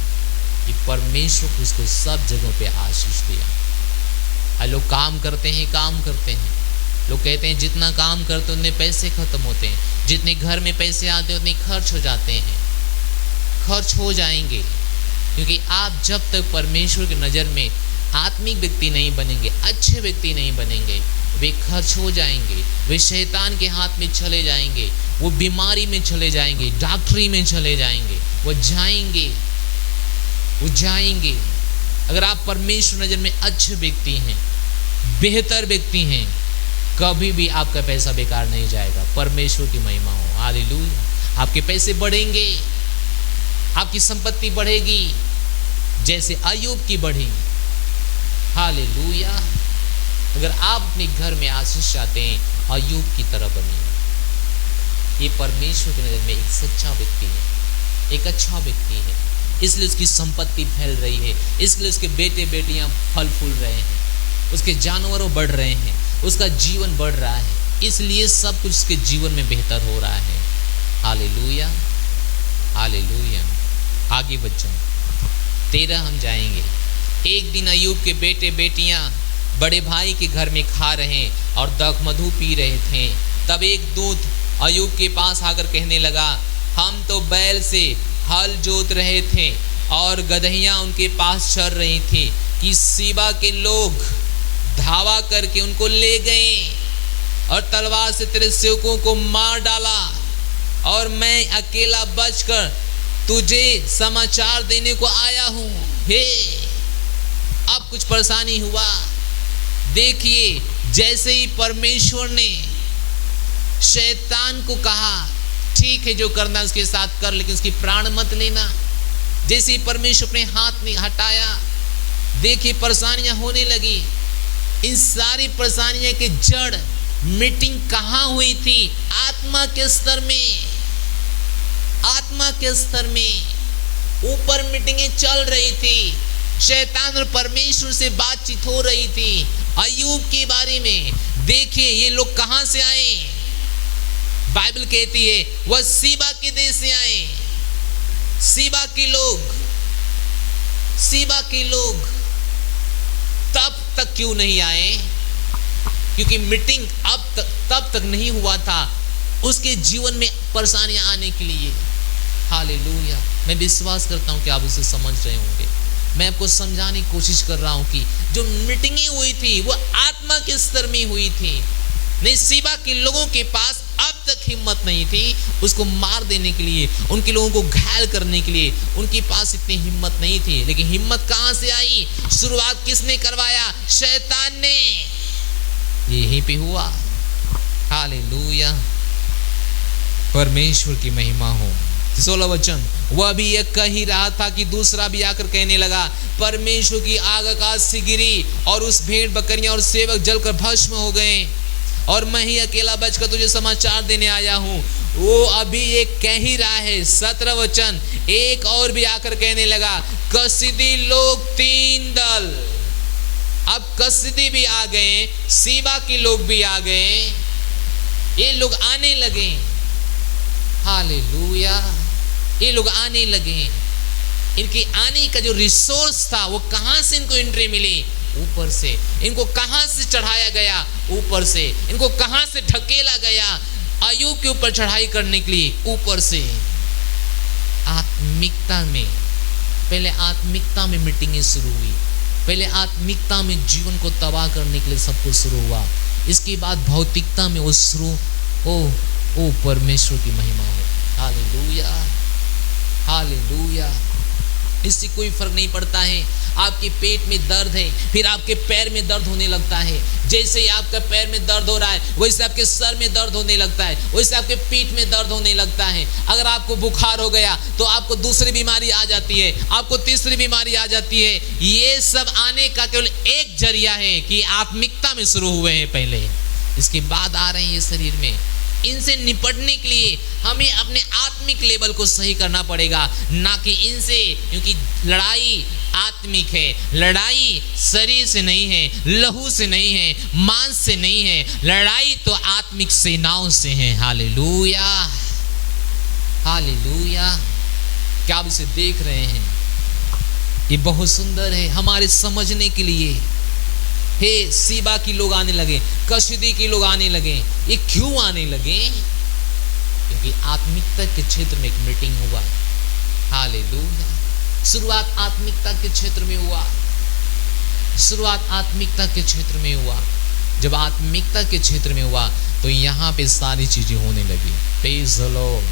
कि परमेश्वर को उसको सब जगहों पे आशीष दिया। लोग काम करते हैं, लोग कहते हैं जितना काम करते उतने पैसे खत्म होते हैं, जितने घर में पैसे आते हैं उतने खर्च हो जाते हैं। खर्च हो जाएंगे क्योंकि आप जब तक परमेश्वर की नज़र में आत्मिक व्यक्ति नहीं बनेंगे, अच्छे व्यक्ति नहीं बनेंगे, वे खर्च हो जाएंगे, वे शैतान के हाथ में चले जाएंगे, वो बीमारी में चले जाएंगे, डॉक्टरी में चले जाएंगे, वो जाएंगे। अगर आप परमेश्वर नज़र में अच्छे व्यक्ति हैं, बेहतर व्यक्ति हैं, कभी भी आपका पैसा बेकार नहीं जाएगा। परमेश्वर की महिमा हो। हालेलुया। आपके पैसे बढ़ेंगे, आपकी संपत्ति बढ़ेगी जैसे अय्यूब की बढ़ी। हालेलुया। अगर आप अपने घर में आशीष चाहते हैं अय्यूब की तरह बनिए। ये परमेश्वर की नज़र में एक सच्चा व्यक्ति है, एक अच्छा व्यक्ति है, इसलिए उसकी संपत्ति फैल रही है, इसलिए उसके बेटे बेटियां फल फूल रहे हैं, उसके जानवरों बढ़ रहे हैं, उसका जीवन बढ़ रहा है, इसलिए सब कुछ उसके जीवन में बेहतर हो रहा है। Hallelujah, hallelujah. आगे वचन 13 हम जाएंगे। एक दिन अय्यूब के बेटे बेटियां बड़े भाई के घर में खा रहे और दखमधु पी रहे थे। तब एक दूत अय्यूब के पास आकर कहने लगा, हम तो बैल से हल जोत रहे थे और गदहियां उनके पास चर रही थी कि सीबा के लोग धावा करके उनको ले गए और तलवार से तेरे सेवकों को मार डाला, और मैं अकेला बचकर तुझे समाचार देने को आया हूं। हे, अब कुछ परेशानी हुआ। देखिए, जैसे ही परमेश्वर ने शैतान को कहा, ठीक है जो करना उसके साथ कर, लेकिन उसकी प्राण मत लेना, जैसे ही परमेश्वर अपने हाथ में हटाया, देखिए परेशानियां होने लगी। इन सारी परेशानियों के जड़ मीटिंग कहाँ हुई थी? आत्मा के स्तर में, आत्मा के स्तर में ऊपर मीटिंगें चल रही थी। शैतान और परमेश्वर से बातचीत हो रही थी अय्यूब के बारे में। देखिए ये लोग कहां से आए? बाइबल कहती है वह सीबा के देश से आए। सीबा के लोग, सीबा के लोग तब तक क्यों नहीं आए? क्योंकि मीटिंग तब तक नहीं हुआ था उसके जीवन में परेशानियां आने के लिए। हालेलुया। मैं विश्वास करता हूं कि आप उसे समझ रहे होंगे। मैं आपको समझाने की कोशिश कर रहा हूं कि जो मीटिंगें हुई थी वो आत्मा के स्तर में हुई थी। नहीं, सीबा के लोगों के पास अब तक हिम्मत नहीं थी उसको मार देने के लिए, उनके लोगों को घायल करने के लिए उनके पास इतनी हिम्मत नहीं थी। लेकिन हिम्मत कहां से आई? शुरुआत किसने करवाया? शैतान ने। यहीं पे हुआ। हालेलुया, परमेश्वर की महिमा हो। 16 वचन, वह भी एक कह ही रहा था कि दूसरा भी आकर कहने लगा, परमेश्वर की आग आकाश से गिरी और उस भेड़ बकरियां और सेवक जलकर भस्म हो गए, और मैं ही अकेला बचकर तुझे समाचार देने आया हूं। वो अभी एक कह ही रहा है। 17 वचन, एक और भी आकर कहने लगा, कसीदी लोग 3 दल। अब कसीदी भी आ गए, सीबा के लोग भी आ गए, ये लोग आने लगे। हालेलुया, ये लोग आने लगे। इनके आने का जो रिसोर्स था वो कहां से इनको एंट्री मिली? ऊपर से। इनको कहां से चढ़ाया गया? ऊपर से। इनको कहां से ढकेला गया? अय्यूब के ऊपर चढ़ाई करने के लिए ऊपर से। आत्मिकता में, पहले आत्मिकता में मीटिंगें शुरू हुई। पहले आत्मिकता में जीवन को तबाह करने के लिए सब कुछ शुरू हुआ। इसके बाद भौतिकता में वो शुरू ओ परमेश्वर की महिमा हो। Hallelujah, hallelujah. इससे कोई फर्क नहीं पड़ता है। आपके पेट में दर्द है, फिर आपके पैर में दर्द होने लगता है। जैसे ही आपका पैर में दर्द हो रहा है वैसे आपके सर में दर्द होने लगता है, वैसे आपके पीठ में दर्द होने लगता है। अगर आपको बुखार हो गया तो आपको दूसरी बीमारी आ जाती है, आपको तीसरी बीमारी आ जाती है। ये सब आने का केवल एक जरिया है कि आत्मिकता में शुरू हुए हैं पहले, इसके बाद आ रहे हैं ये शरीर में। इनसे निपटने के लिए हमें अपने आत्मिक लेवल को सही करना पड़ेगा, ना कि इनसे, क्योंकि लड़ाई आत्मिक है। लड़ाई शरीर से नहीं है, लहू से नहीं है, मांस से नहीं है। लड़ाई तो आत्मिक सेनाओं से है। Hallelujah, hallelujah. क्या आप इसे देख रहे हैं? ये बहुत सुंदर है हमारे समझने के लिए। हे, सीबा की लोग आने लगे, कसीदी के लोग आने लगे। ये क्यों आने लगे? क्योंकि आत्मिकता के क्षेत्र में एक मीटिंग हुआ। हालेलुया। शुरुआत आत्मिकता के क्षेत्र में हुआ। शुरुआत आत्मिकता के क्षेत्र में हुआ। जब आत्मिकता के क्षेत्र में हुआ तो यहाँ पे सारी चीजें होने लगी। Praise the Lord,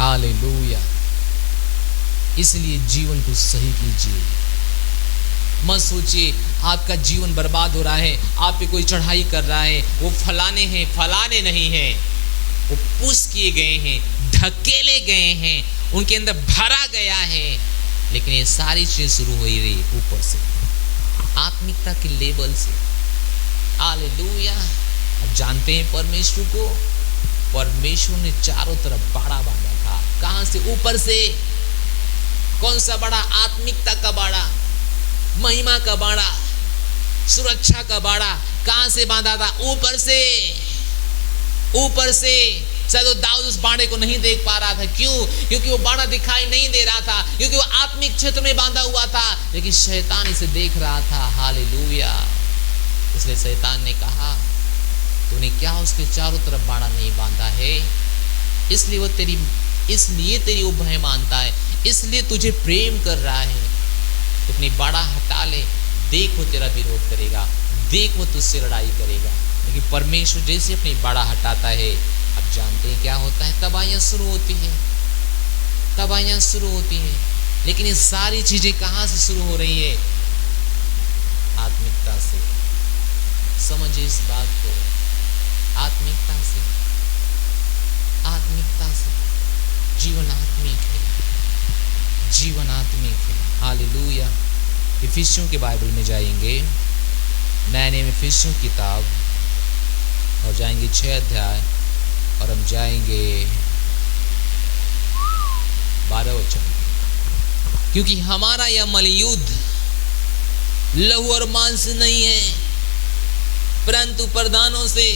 hallelujah. इसलिए जीवन को सही कीजिए। मत सोचिए आपका जीवन बर्बाद हो रहा है, आप पे कोई चढ़ाई कर रहा है, वो फलाने हैं। फलाने नहीं हैं, वो पुश किए गए हैं, ढकेले गए हैं, उनके अंदर भरा गया है। लेकिन ये सारी चीजें शुरू हो रही है ऊपर से, आत्मिकता के लेवल से। हालेलुया। अब जानते हैं परमेश्वर को, परमेश्वर ने चारों तरफ बाड़ा बांधा था। कहां से? ऊपर से। कौन सा बाड़ा? आत्मिकता का बाड़ा, महिमा का बाड़ा, सुरक्षा का बाड़ा। कहां से बांधा था? ऊपर से। ऊपर से शायद वो दाऊद उस बाणे को नहीं देख पा रहा था। क्यों? क्योंकि वो बाणा दिखाई नहीं दे रहा था, क्योंकि वो आत्मिक क्षेत्र में बांधा हुआ था, लेकिन शैतान इसे देख रहा था। हालेलुया। इसलिए शैतान ने कहा, तूने क्या उसके चारों तरफ बाणा नहीं बांधा है? इसलिए तेरी वो भय मानता है, इसलिए तुझे प्रेम कर रहा है। तो अपनी बाड़ा हटा ले, देख वो तेरा विरोध करेगा, देख वो तुझसे लड़ाई करेगा। लेकिन परमेश्वर जैसे अपनी बाड़ा हटाता है, अब जानते हैं क्या होता है? तबाहियां शुरू होती हैं, तबाहियां शुरू होती हैं। लेकिन ये सारी चीजें कहां से शुरू हो रही है? आत्मिकता से। समझिए इस बात को, आत्मिकता से, आत्मिकता से। जीवन आत्मिक है, जीवन आत्मिक है। हालेलुया। इफिसियों के बाइबल में जाएंगे, नए नियम इफिसियों किताब, और जाएंगे 6 अध्याय, और हम जाएंगे 12 वचन। क्योंकि हमारा यह मलयुद्ध लहू और मांस से नहीं है, परंतु प्रधानों से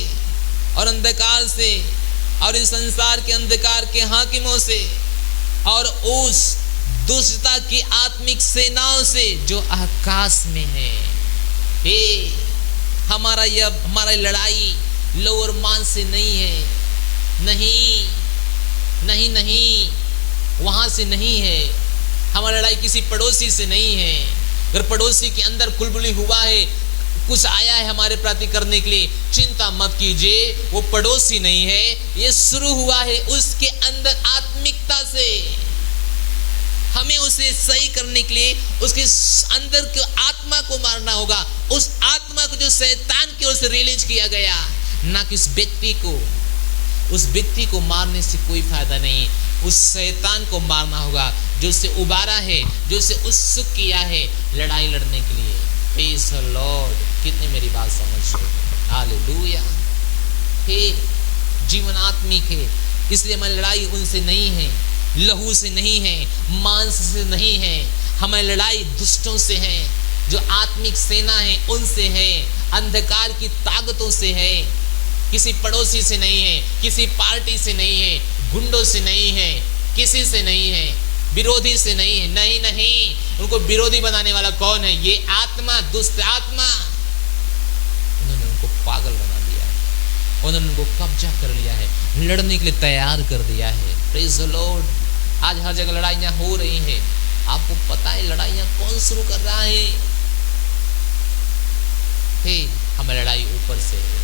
और अंधकार से और इस संसार के अंधकार के हाकिमों से और उस दुष्टता की आत्मिक सेनाओं से जो आकाश में है। हे, हमारा लड़ाई लहू और मांस से नहीं है, नहीं नहीं नहीं, वहां से नहीं है। हमारी लड़ाई किसी पड़ोसी से नहीं है। अगर पड़ोसी के अंदर कुलबुली हुआ है, कुछ आया है हमारे प्रति करने के लिए, चिंता मत कीजिए, वो पड़ोसी नहीं है, ये शुरू हुआ है उसके अंदर आत्मिकता से। हमें उसे सही करने के लिए उसके अंदर की आत्मा को मारना होगा, उस आत्मा को जो शैतान की ओर से रिलीज किया गया, ना कि उस व्यक्ति को मारने से कोई फायदा नहीं, उस शैतान को मारना होगा जो उसे उबारा है, जो उसे उत्सुक किया है लड़ाई लड़ने के लिए। Praise the Lord. कितने मेरी बात समझ रहे? हालेलुया। हे, जीवन आत्मिक है, इसलिए हमारी लड़ाई उनसे नहीं है, लहू से नहीं है, मांस से नहीं है। हमारी लड़ाई दुष्टों से है, जो आत्मिक सेना है उनसे है, अंधकार की ताकतों से है। किसी पड़ोसी से नहीं है, किसी पार्टी से नहीं है, गुंडों से नहीं है, किसी से नहीं है, विरोधी से नहीं है। नहीं नहीं, उनको विरोधी बनाने वाला कौन है? ये आत्मा, दुष्ट आत्मा। उन्होंने उनको पागल बना दिया है, उन्होंने उनको कब्जा कर लिया है, लड़ने के लिए तैयार कर दिया है। Praise the Lord. आज हर जगह लड़ाइयां हो रही हैं। आपको पता है लड़ाइयां कौन शुरू कर रहा है? हे, हमें लड़ाई ऊपर से है,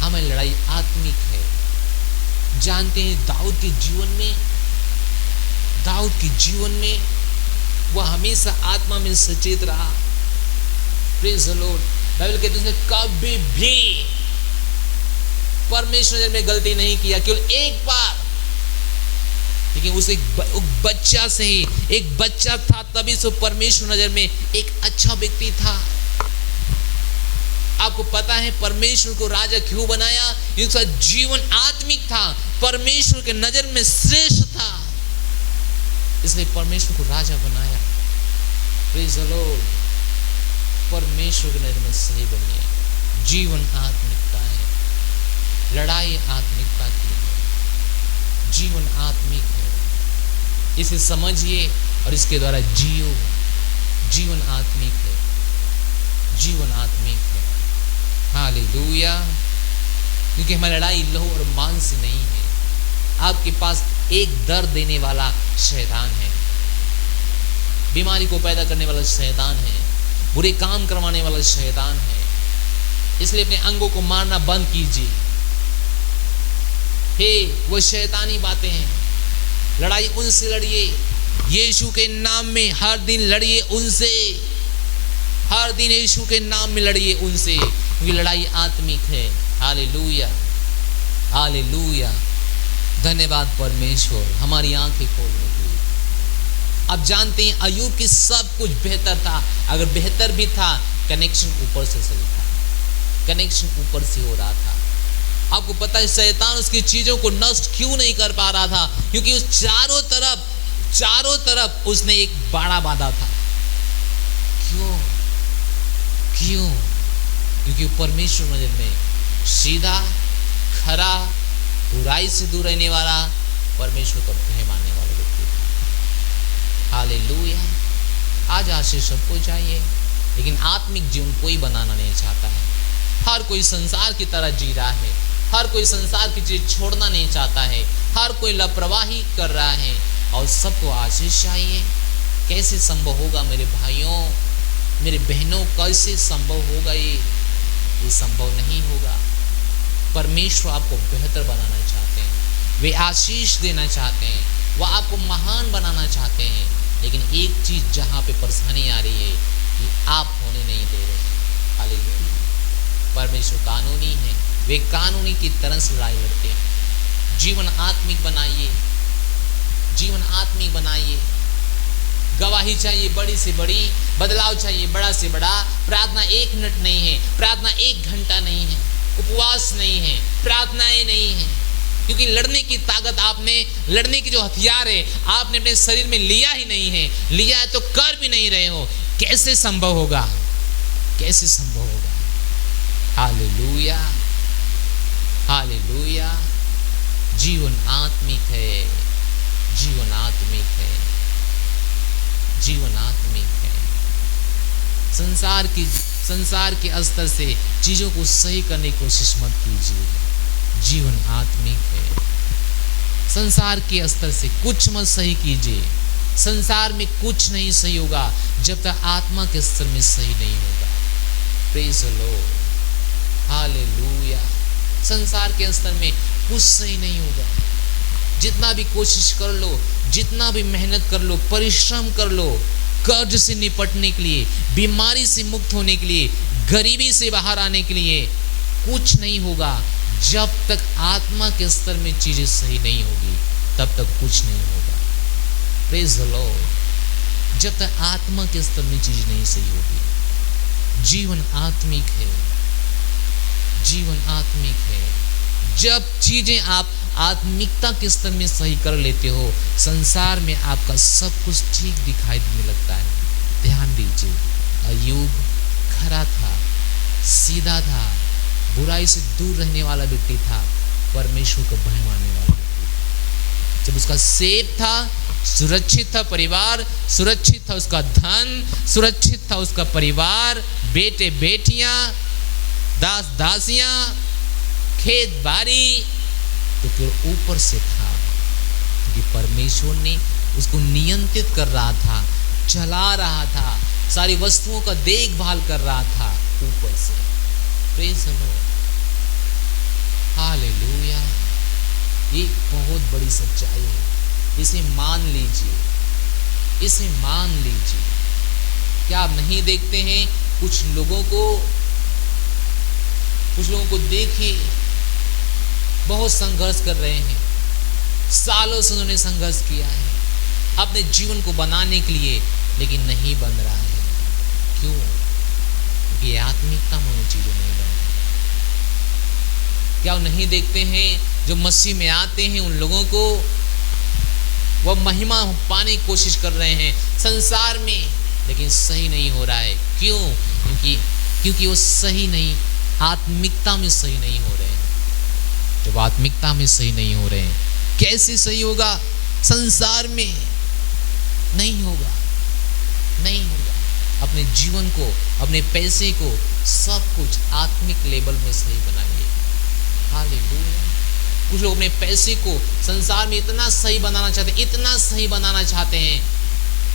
हमें लड़ाई आत्मिक है। जानते हैं दाऊद के जीवन में वह हमेशा आत्मा में सचेत रहा। Praise the Lord. बाइबल कहती है उसने कभी भी परमेश्वर नजर में गलती नहीं किया, केवल एक बार। लेकिन उस एक बच्चा से ही, एक बच्चा था तभी से परमेश्वर नजर में एक अच्छा व्यक्ति था। आपको पता है परमेश्वर को राजा क्यों बनाया? उसका जीवन आत्मिक था, परमेश्वर के नजर में श्रेष्ठ था, इसलिए परमेश्वर को राजा बनाया। Praise the Lord. परमेश्वर के नजर में सही बनिए। जीवन आत्मिकता है, लड़ाई आत्मिकता की है, जीवन आत्मिक है, इसे समझिए और इसके द्वारा जियो। जीवन आत्मिक है, जीवन आत्मिक है। हालेलुया। क्योंकि हमारी लड़ाई लहू और मांस से नहीं है। आपके पास एक दर्द देने वाला शैतान है, बीमारी को पैदा करने वाला शैतान है, बुरे काम करवाने वाला शैतान है। इसलिए अपने अंगों को मारना बंद कीजिए। हे, वो शैतानी बातें हैं, लड़ाई उनसे लड़िए। यीशु के नाम में हर दिन लड़िए उनसे, हर दिन यीशु के नाम में लड़िए उनसे, क्योंकि लड़ाई आत्मिक है। Hallelujah, hallelujah. धन्यवाद परमेश्वर, हमारी आंखें खोलने के लिए। अब जानते हैं अय्यूब की सब कुछ बेहतर था। अगर बेहतर भी था, कनेक्शन ऊपर से सही था, कनेक्शन ऊपर से हो रहा था। आपको पता है शैतान उसकी चीजों को नष्ट क्यों नहीं कर पा रहा था? क्योंकि उस चारों तरफ उसने एक बाड़ा बांधा था। क्यों? क्यों? क्योंकि परमेश्वर नजर में सीधा, खरा, बुराई से दूर रहने वाला, परमेश्वर का भय मानने वाला व्यक्ति था। हालेलुया। आज आशीष सबको चाहिए, लेकिन आत्मिक जीवन कोई बनाना नहीं चाहता है। हर कोई संसार की तरह जी रहा है, हर कोई संसार की चीज छोड़ना नहीं चाहता है, हर कोई लापरवाही कर रहा है और सबको आशीष चाहिए। कैसे संभव होगा मेरे भाइयों, मेरे बहनों, कैसे संभव होगा? ये संभव नहीं होगा। परमेश्वर आपको बेहतर बनाना चाहते हैं, वे आशीष देना चाहते हैं, वह आपको महान बनाना चाहते हैं, लेकिन एक चीज जहां पे परेशानी आ रही है कि आप होने नहीं दे रहे हैं। हालेलुया। परमेश्वर कानूनी है, वे कानूनी की तरह से लड़ाई लड़ते हैं। जीवन आत्मिक बनाइए, जीवन आत्मिक बनाइए। गवाही चाहिए बड़ी से बड़ी, बदलाव चाहिए बड़ा से बड़ा। प्रार्थना 1 मिनट नहीं है, प्रार्थना 1 घंटा नहीं है, उपवास नहीं है, प्रार्थनाएं नहीं है, क्योंकि लड़ने की ताकत आपने, लड़ने की जो हथियार है आपने अपने शरीर में लिया ही नहीं है। लिया है तो कर भी नहीं रहे हो। कैसे संभव होगा? कैसे संभव होगा? Hallelujah, hallelujah. जीवन आत्मिक है, जीवन आत्मिक है, जीवन आत्मिक है। संसार के स्तर से चीजों को सही करने की कोशिश मत कीजिए। जीवन आत्मिक है। संसार के स्तर से कुछ मत सही कीजिए। संसार में कुछ नहीं सही होगा जब तक आत्मा के स्तर में सही नहीं होगा। Praise the Lord, hallelujah. संसार के स्तर में कुछ सही नहीं होगा। जितना भी कोशिश कर लो, जितना भी मेहनत कर लो, परिश्रम कर लो, कर्ज से निपटने के लिए, बीमारी से मुक्त होने के लिए, गरीबी से बाहर आने के लिए, कुछ नहीं होगा जब तक आत्मा के स्तर में चीजें सही नहीं होगी, तब तक कुछ नहीं होगा। Praise the Lord. जब तक आत्मा के स्तर में चीज नहीं सही होगी। जीवन आत्मिक है, जीवन आत्मिक है। जब चीजें आप आत्मिकता के स्तर में सही कर लेते हो, संसार में आपका सब कुछ ठीक दिखाई देने लगता है। ध्यान दीजिए, अय्यूब खरा था, सीधा था, बुराई से दूर रहने वाला व्यक्ति था, परमेश्वर को भय मानने वाला व्यक्ति। जब उसका सेब था, सुरक्षित था परिवार, सुरक्षित था उसका धन, सुरक्षित था उसका परिवार, बेटे बेटियां, दास दासियां, खेत बाड़ी, तो फिर ऊपर से था क्योंकि परमेश्वर ने उसको नियंत्रित कर रहा था, चला रहा था, सारी वस्तुओं का देखभाल कर रहा था ऊपर से। Praise the Lord, hallelujah. ये बहुत बड़ी सच्चाई है, इसे मान लीजिए, इसे मान लीजिए। क्या आप नहीं देखते हैं कुछ लोगों को देखिए, बहुत संघर्ष कर रहे हैं, सालों से उन्होंने संघर्ष किया है अपने जीवन को बनाने के लिए, लेकिन नहीं बन रहा है। क्यों? क्योंकि आत्मिकता में वो चीजें नहीं बन रही। क्या वो नहीं देखते हैं जो मसीह में आते हैं उन लोगों को वह महिमा पाने की कोशिश कर रहे हैं संसार में, लेकिन सही नहीं हो रहा है। क्यों? क्योंकि वो सही नहीं, आत्मिकता में सही नहीं हो रहे हैं। जब आत्मिकता में सही नहीं हो रहे हैं, कैसे सही होगा? संसार में नहीं होगा, नहीं होगा। अपने जीवन को, अपने पैसे को, सब कुछ आत्मिक लेवल में सही बनाइए। हालेलुया। कुछ लोग अपने पैसे को संसार में इतना सही बनाना चाहते हैं, इतना सही बनाना चाहते हैं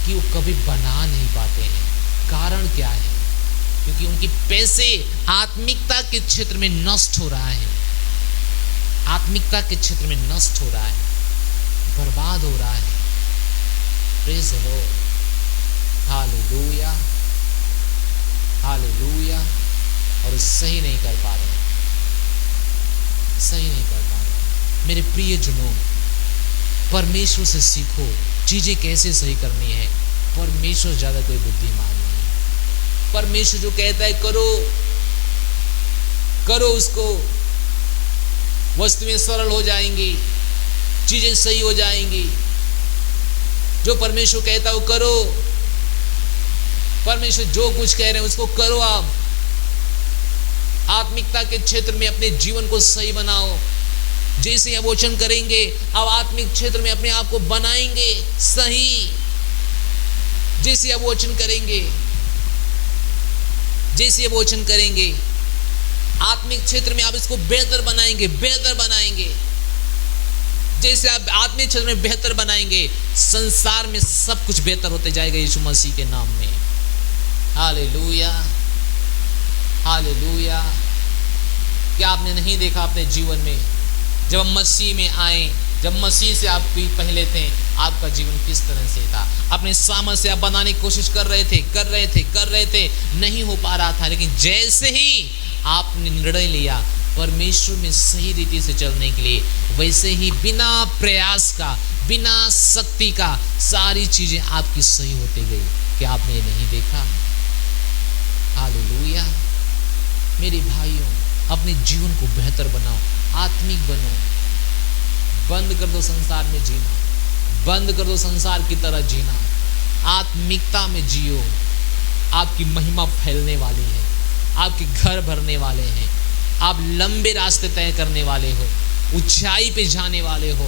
कि वो कभी बना नहीं पाते हैं। कारण क्या है? क्योंकि उनके पैसे आत्मिकता के क्षेत्र में नष्ट हो रहा है, आत्मिकता के क्षेत्र में नष्ट हो रहा है, बर्बाद हो रहा है। Praise the Lord, hallelujah, hallelujah. और सही नहीं कर पा रहे, सही नहीं कर पा रहे। मेरे प्रिय जनों, परमेश्वर से सीखो चीजें कैसे सही करनी है। परमेश्वर ज्यादा कोई बुद्धिमान नहीं। परमेश्वर जो कहता है करो, करो उसको, वस्तुएं सरल हो जाएंगी, चीजें सही हो जाएंगी। जो परमेश्वर कहता है वो करो। परमेश्वर जो कुछ कह रहे हैं उसको करो। आप आत्मिकता के क्षेत्र में अपने जीवन को सही बनाओ। जैसे यह वचन करेंगे, अब आत्मिक क्षेत्र में अपने आप को बनाएंगे सही। जैसे यह वचन करेंगे, जैसे यह वचन करेंगे, आत्मिक क्षेत्र में आप इसको बेहतर बनाएंगे, बेहतर बनाएंगे। जैसे आप आत्मिक क्षेत्र में बेहतर बनाएंगे, संसार में सब कुछ बेहतर होते जाएगा यीशु मसीह के नाम में। Hallelujah, hallelujah. क्या आपने नहीं देखा अपने जीवन में, जब हम मसीह में आए, जब मसीह से आप पहले थे, आपका जीवन किस तरह से था? अपने सामर्थ्य से आप बनाने की कोशिश कर रहे थे, नहीं हो पा रहा था। लेकिन जैसे ही आपने निर्णय लिया परमेश्वर में सही रीति से चलने के लिए, वैसे ही बिना प्रयास का, बिना शक्ति का सारी चीजें आपकी सही होती गई। क्या आपने ये नहीं देखा? हालेलुया। मेरे भाइयों, अपने जीवन को बेहतर बनाओ, आत्मिक बनो। बंद कर दो संसार में जीना, बंद कर दो संसार की तरह जीना, आत्मिकता में जियो। आपकी महिमा फैलने वाली है, आपके घर भरने वाले हैं, आप लंबे रास्ते तय करने वाले हो, ऊंचाई पे जाने वाले हो।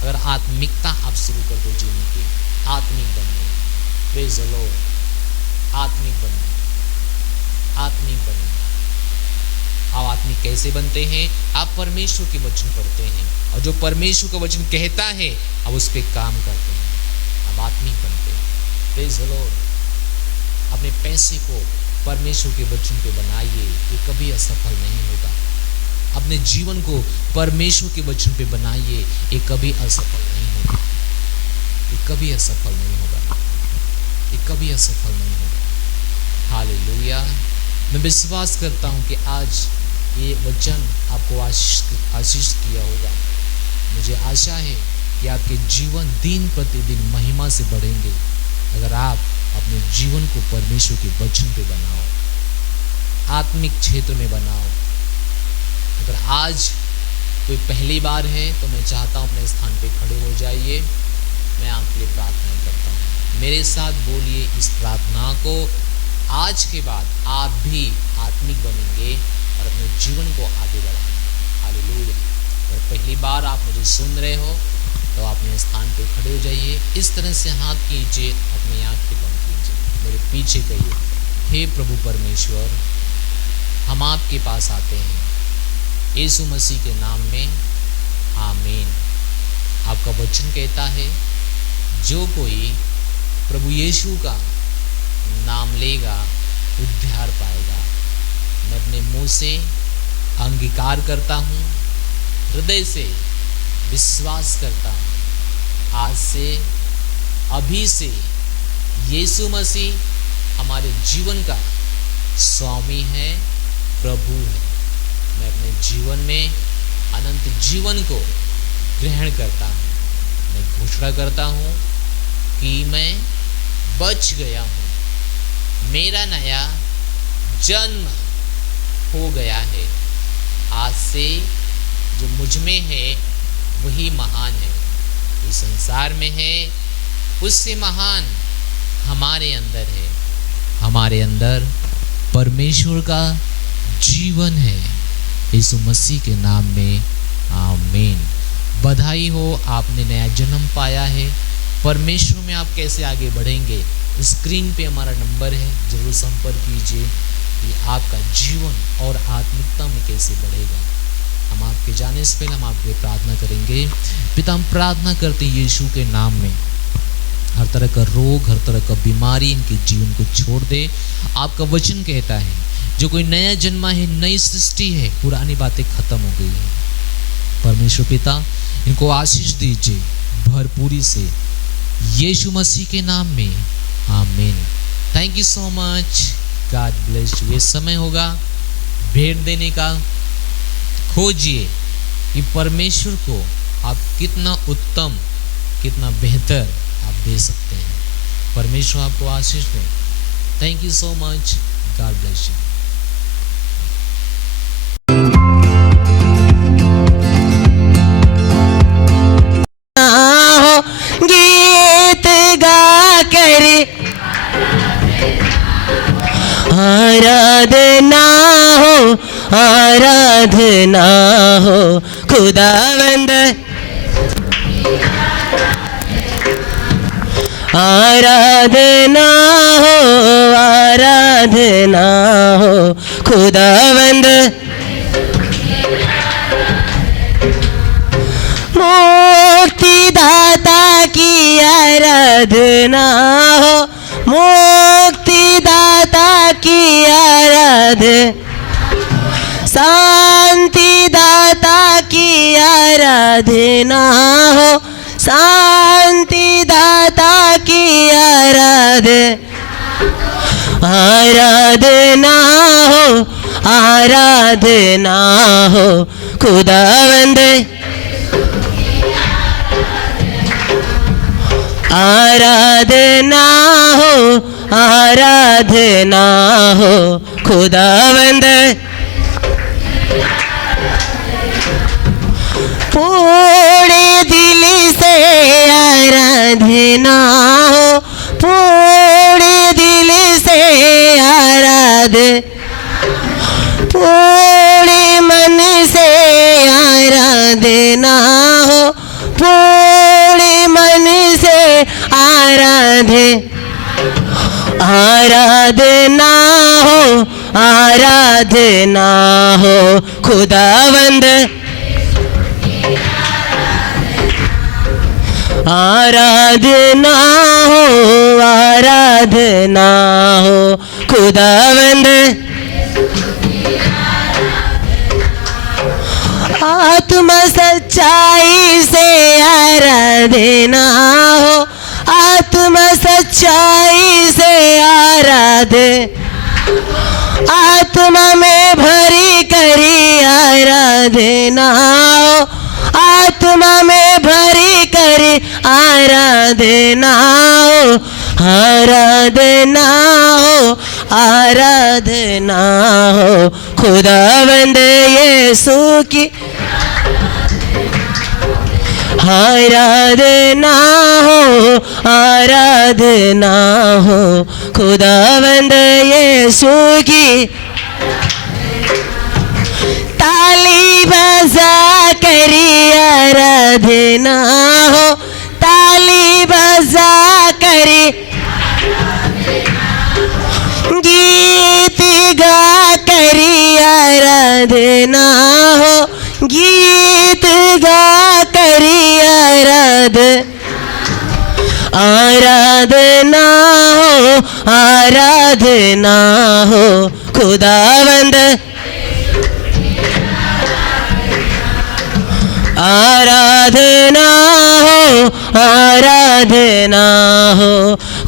अगर आत्मिकता आप शुरू कर दो जीने की, आत्मिक बनने, प्रेज़ द लॉर्ड, आत्मिक बनने, आत्मिक बनने। आप आत्मिक कैसे बनते हैं? आप परमेश्वर के वचन पढ़ते हैं, और जो परमेश्वर का वचन कहता है आप उस पर काम करते हैं, आप आत्मिक बनते हैं। Praise the Lord. अपने पैसे को परमेश्वर के वचन पे बनाइए, ये कभी असफल नहीं होगा। अपने जीवन को परमेश्वर के वचन पे बनाइए, ये कभी असफल नहीं होगा, ये कभी असफल नहीं होगा, ये कभी असफल नहीं होगा। हालेलुया। मैं विश्वास करता हूँ कि आज ये वचन आपको आशीष किया होगा। मुझे आशा है कि आपके जीवन दिन प्रतिदिन महिमा से बढ़ेंगे अगर आप अपने जीवन को परमेश्वर के वचन पे बनाओ, आत्मिक क्षेत्र में बनाओ। अगर आज कोई पहली बार है तो मैं चाहता हूँ अपने स्थान पे खड़े हो जाइए। मैं आपके लिए प्रार्थना करता हूँ, मेरे साथ बोलिए इस प्रार्थना को। आज के बाद आप भी आत्मिक बनेंगे और अपने जीवन को आगे बढ़ाएंगे। हालेलुया। अगर पहली बार आप मुझे सुन रहे हो तो अपने स्थान पे खड़े हो जाइए। इस तरह से हाथ कीजिए, अपनी आँखें बंद कीजिए, मेरे पीछे कहिए, हे प्रभु परमेश्वर, हम आपके पास आते हैं यीशु मसीह के नाम में, आमीन। आपका वचन कहता है जो कोई प्रभु यीशु का नाम लेगा उद्धार पाएगा। मैं अपने मुंह से अंगीकार करता हूँ, हृदय से विश्वास करता हूँ, आज से अभी से यीशु मसीह हमारे जीवन का स्वामी है, प्रभु है। मैं अपने जीवन में अनंत जीवन को ग्रहण करता हूँ। मैं घोषणा करता हूँ कि मैं बच गया हूँ, मेरा नया जन्म हो गया है। आज से जो मुझ में है वही महान है, जो संसार में है उससे महान हमारे अंदर है। हमारे अंदर परमेश्वर का जीवन है, यीशु मसीह के नाम में, आमीन। बधाई हो, आपने नया जन्म पाया है। परमेश्वर में आप कैसे आगे बढ़ेंगे, स्क्रीन पे हमारा नंबर है, जरूर संपर्क कीजिए कि आपका जीवन और आत्मिकता में कैसे बढ़ेगा। हम आपके जाने से पहले हम आपके लिए प्रार्थना करेंगे। पिता, हम प्रार्थना करते हैं यीशु के नाम में, हर तरह का रोग, हर तरह का बीमारी इनके जीवन को छोड़ दे। आपका वचन कहता है जो कोई नया जन्मा है, नई सृष्टि है, पुरानी बातें खत्म हो गई है। परमेश्वर पिता, इनको आशीष दीजिए भरपूरी से, यीशु मसीह के नाम में, आमीन। Thank you so much, God bless you. ये समय होगा भेंट देने का। खोजिए कि परमेश्वर को आप कितना उत्तम, कितना बेहतर आप दे सकते हैं। परमेश्वर आपको आशीष दे। Thank you so much, God bless you. गीत गा कर आराधना हो, आराधना हो, खुदावंद आराधना हो आराधना हो खुदावंद मुक्तिदाता की आराधना हो मुक्तिदाता की आराधना शांतिदाता की आराधना हो शांतिदाता की आराधना हो आराधना हो खुदावंद आराधना हो आराधना हो खुदावंद पूरे दिल से आराधना हो पूरे दिल से पूरे मन से आराधना हो पूरे मन से आराधना हो आराधना हो खुदावंद आराधना हो आराधना हो खुदावंद आत्मा सच्चाई से आराधना हो आत्मा सच्चाई से आत्मा में भरी करी आराधना हो आत्मा में भरी करी आराधना हो आराधना हो आराधना हो खुदावंद यीशु की आराधना हो आराधना हो खुदावंद यीशु की ताली बजा करी आराधना हो ताली बजा करी गीत गा करी आराधना हो गीत गा करी आराधना हो आराधना हो खुदावंद आराधना हो आराधना हो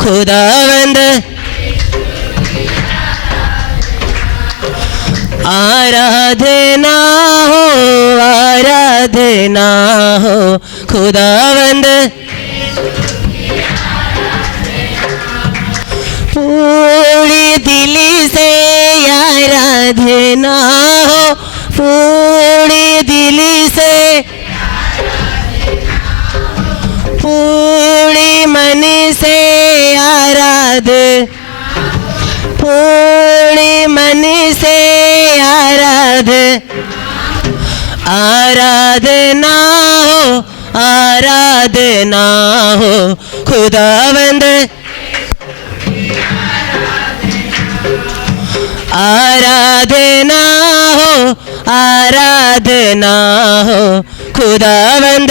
खुदावंद आराधना हो आराधना हो खुदावंद पूरी दिल से आराधना हो पूरी दिल से पूरी मन से पूरी मन से आराधना हो आराधना हो खुदावंद आराधना हो आराधना हो खुदावंद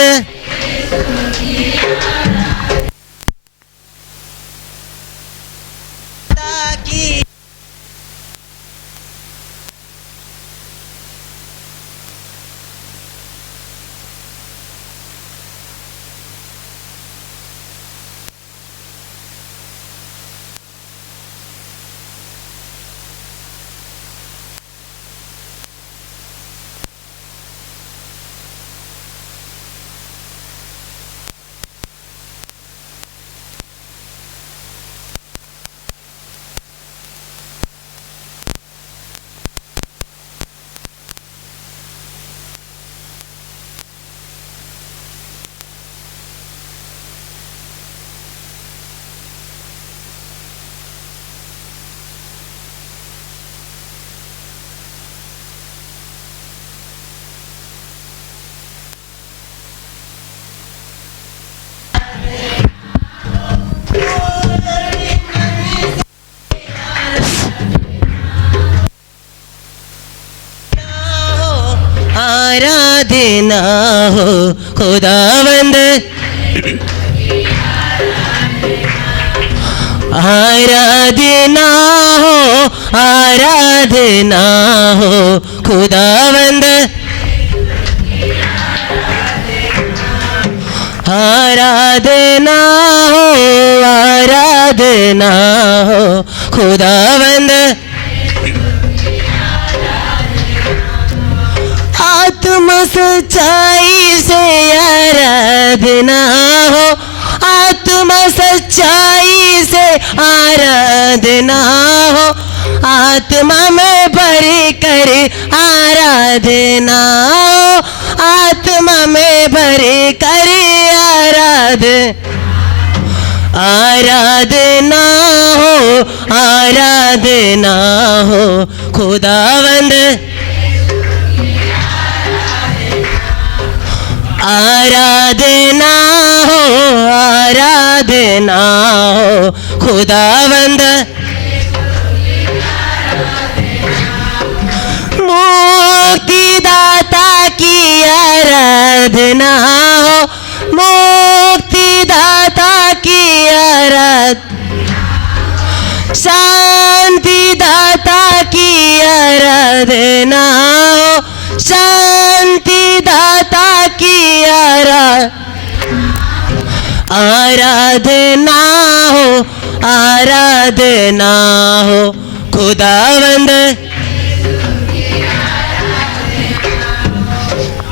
आराधना हो खुदावंद, आराधना हो, आराधना हो खुदावंद, आराधना हो, आराधना हो खुदावंद। आत्मा सच्चाई से आराधना हो, आत्मा सच्चाई से आराधना हो, आत्मा में भर कर आराधना हो, आत्मा में भर कर आराधना हो, आराधना हो खुदावंद, आराधना हो, आराधना हो खुदावंद। मुक्तिदाता की आराधना हो, मुक्तिदाता की आराधना, शांतिदाता की आराधना हो, शांतिदाता की आराधना हो, आराधना हो खुदावंद,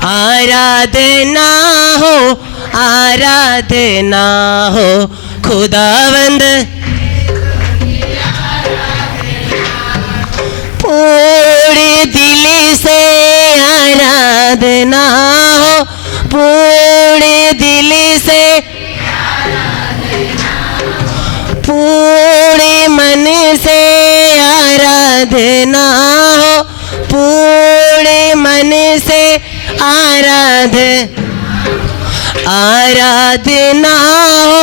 आराधना हो, आराधना हो खुदावंद। पूरे दिल से आराधना हो, पूरे दिल से, पूरे मन से आराधना हो, पूरे मन से आराधना हो,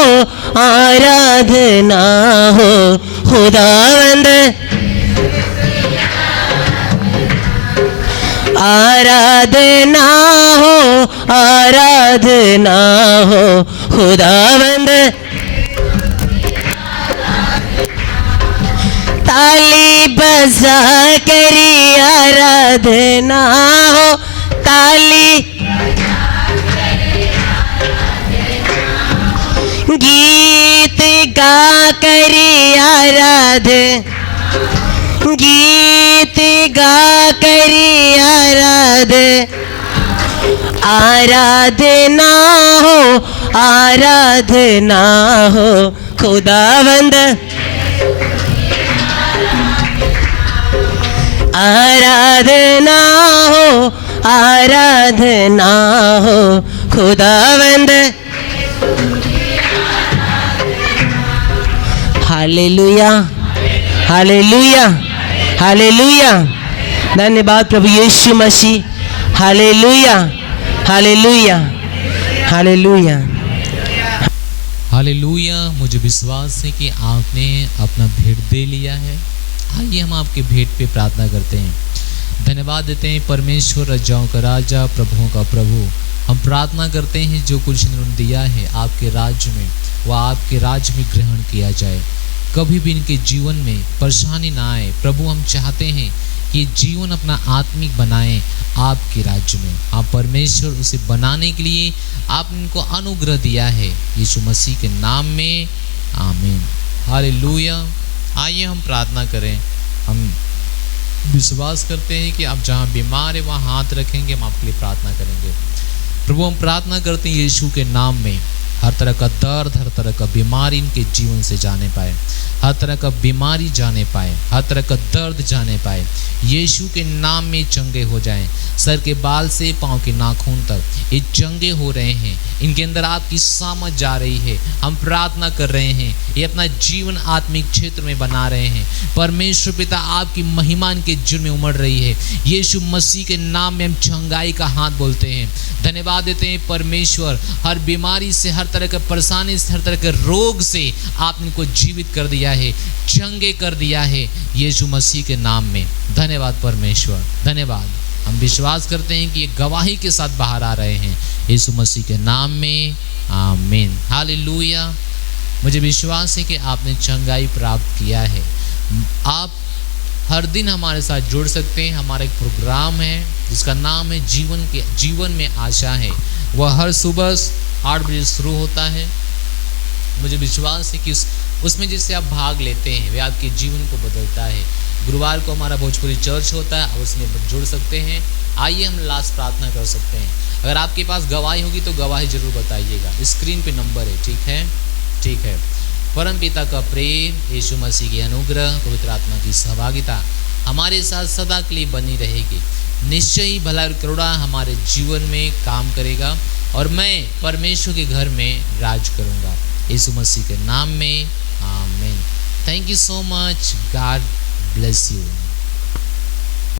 आराधना हो खुदावंद, आराधना हो, आराधना हो खुदावंद। ताली बजा करी आराधना हो, ताली गीत गा करी गीत गा करी आराधना हो, आराधना हो खुदावंद, आराधना हो, आराधना हो खुदावंद। Hallelujah, hallelujah, hallelujah. धन्यवाद प्रभु Yeshu Masih. Hallelujah, hallelujah, hallelujah, hallelujah. मुझे विश्वास है कि आपने अपना भेंट दे लिया है। आइए हम आपके भेंट पे प्रार्थना करते हैं, धन्यवाद देते हैं परमेश्वर, राजाओं का राजा, प्रभुओं का प्रभु। हम प्रार्थना करते हैं जो कुछ इन्होंने दिया है आपके राज्य में, वह आपके राज्य में ग्रहण किया जाए। कभी भी इनके जीवन में परेशानी ना आए प्रभु। हम चाहते हैं कि जीवन अपना आत्मिक बनाएं आपके राज्य में। आप परमेश्वर उसे बनाने के लिए आपने इनको अनुग्रह दिया है, यीशु मसीह के नाम में आमीन। हालेलुया। आइए हम प्रार्थना करें। हम विश्वास करते हैं कि आप जहाँ बीमार है वहाँ हाथ रखेंगे, हम आपके लिए प्रार्थना करेंगे। प्रभु हम प्रार्थना करते हैं यीशु के नाम में हर तरह का दर्द, हर तरह का बीमारी इनके जीवन से जाने पाए, हर तरह का बीमारी जाने पाए, हर तरह का दर्द जाने पाए। यीशु के नाम में चंगे हो जाएं। सर के बाल से पाँव के नाखून तक ये चंगे हो रहे हैं। इनके अंदर आपकी सामर्थ जा रही है। हम प्रार्थना कर रहे हैं, ये अपना जीवन आत्मिक क्षेत्र में बना रहे हैं। परमेश्वर पिता आपकी महिमा इनके जीवन में उमड़ रही है। यीशु मसीह के नाम में हम चंगाई का हाथ बोलते हैं। धन्यवाद देते हैं परमेश्वर, हर बीमारी से, हर तरह के परेशानी से, हर तरह के रोग से आपने इनको जीवित कर दिया है, चंगे कर दिया है यीशु मसीह के नाम में। धन्यवाद परमेश्वर, धन्यवाद। हम विश्वास करते हैं कि ये गवाही के साथ बाहर आ रहे हैं, यीशु मसीह के नाम में आमीन। हालेलुया। मुझे विश्वास है कि आपने चंगाई प्राप्त किया है। आप हर दिन हमारे साथ जुड़ सकते हैं। हमारा एक प्रोग्राम है जिसका नाम है जीवन में आशा है। वह हर सुबह 8 बजे शुरू होता है। मुझे विश्वास है कि उसमें जिससे आप भाग लेते हैं वे आपके जीवन को बदलता है। गुरुवार को हमारा भोजपुरी चर्च होता है, आप उसमें जुड़ सकते हैं। आइए हम लास्ट प्रार्थना कर सकते हैं। अगर आपके पास गवाही होगी तो गवाही जरूर बताइएगा। स्क्रीन पे नंबर है, ठीक है। परम पिता का प्रेम, यीशु मसीह की अनुग्रह, पवित्र आत्मा की सहभागिता हमारे साथ सदा के लिए बनी रहेगी। निश्चय ही भला और करुणा हमारे जीवन में काम करेगा और मैं परमेश्वर के घर में राज करूंगा, यीशु मसीह के नाम में आमीन। Thank you so much. God bless you.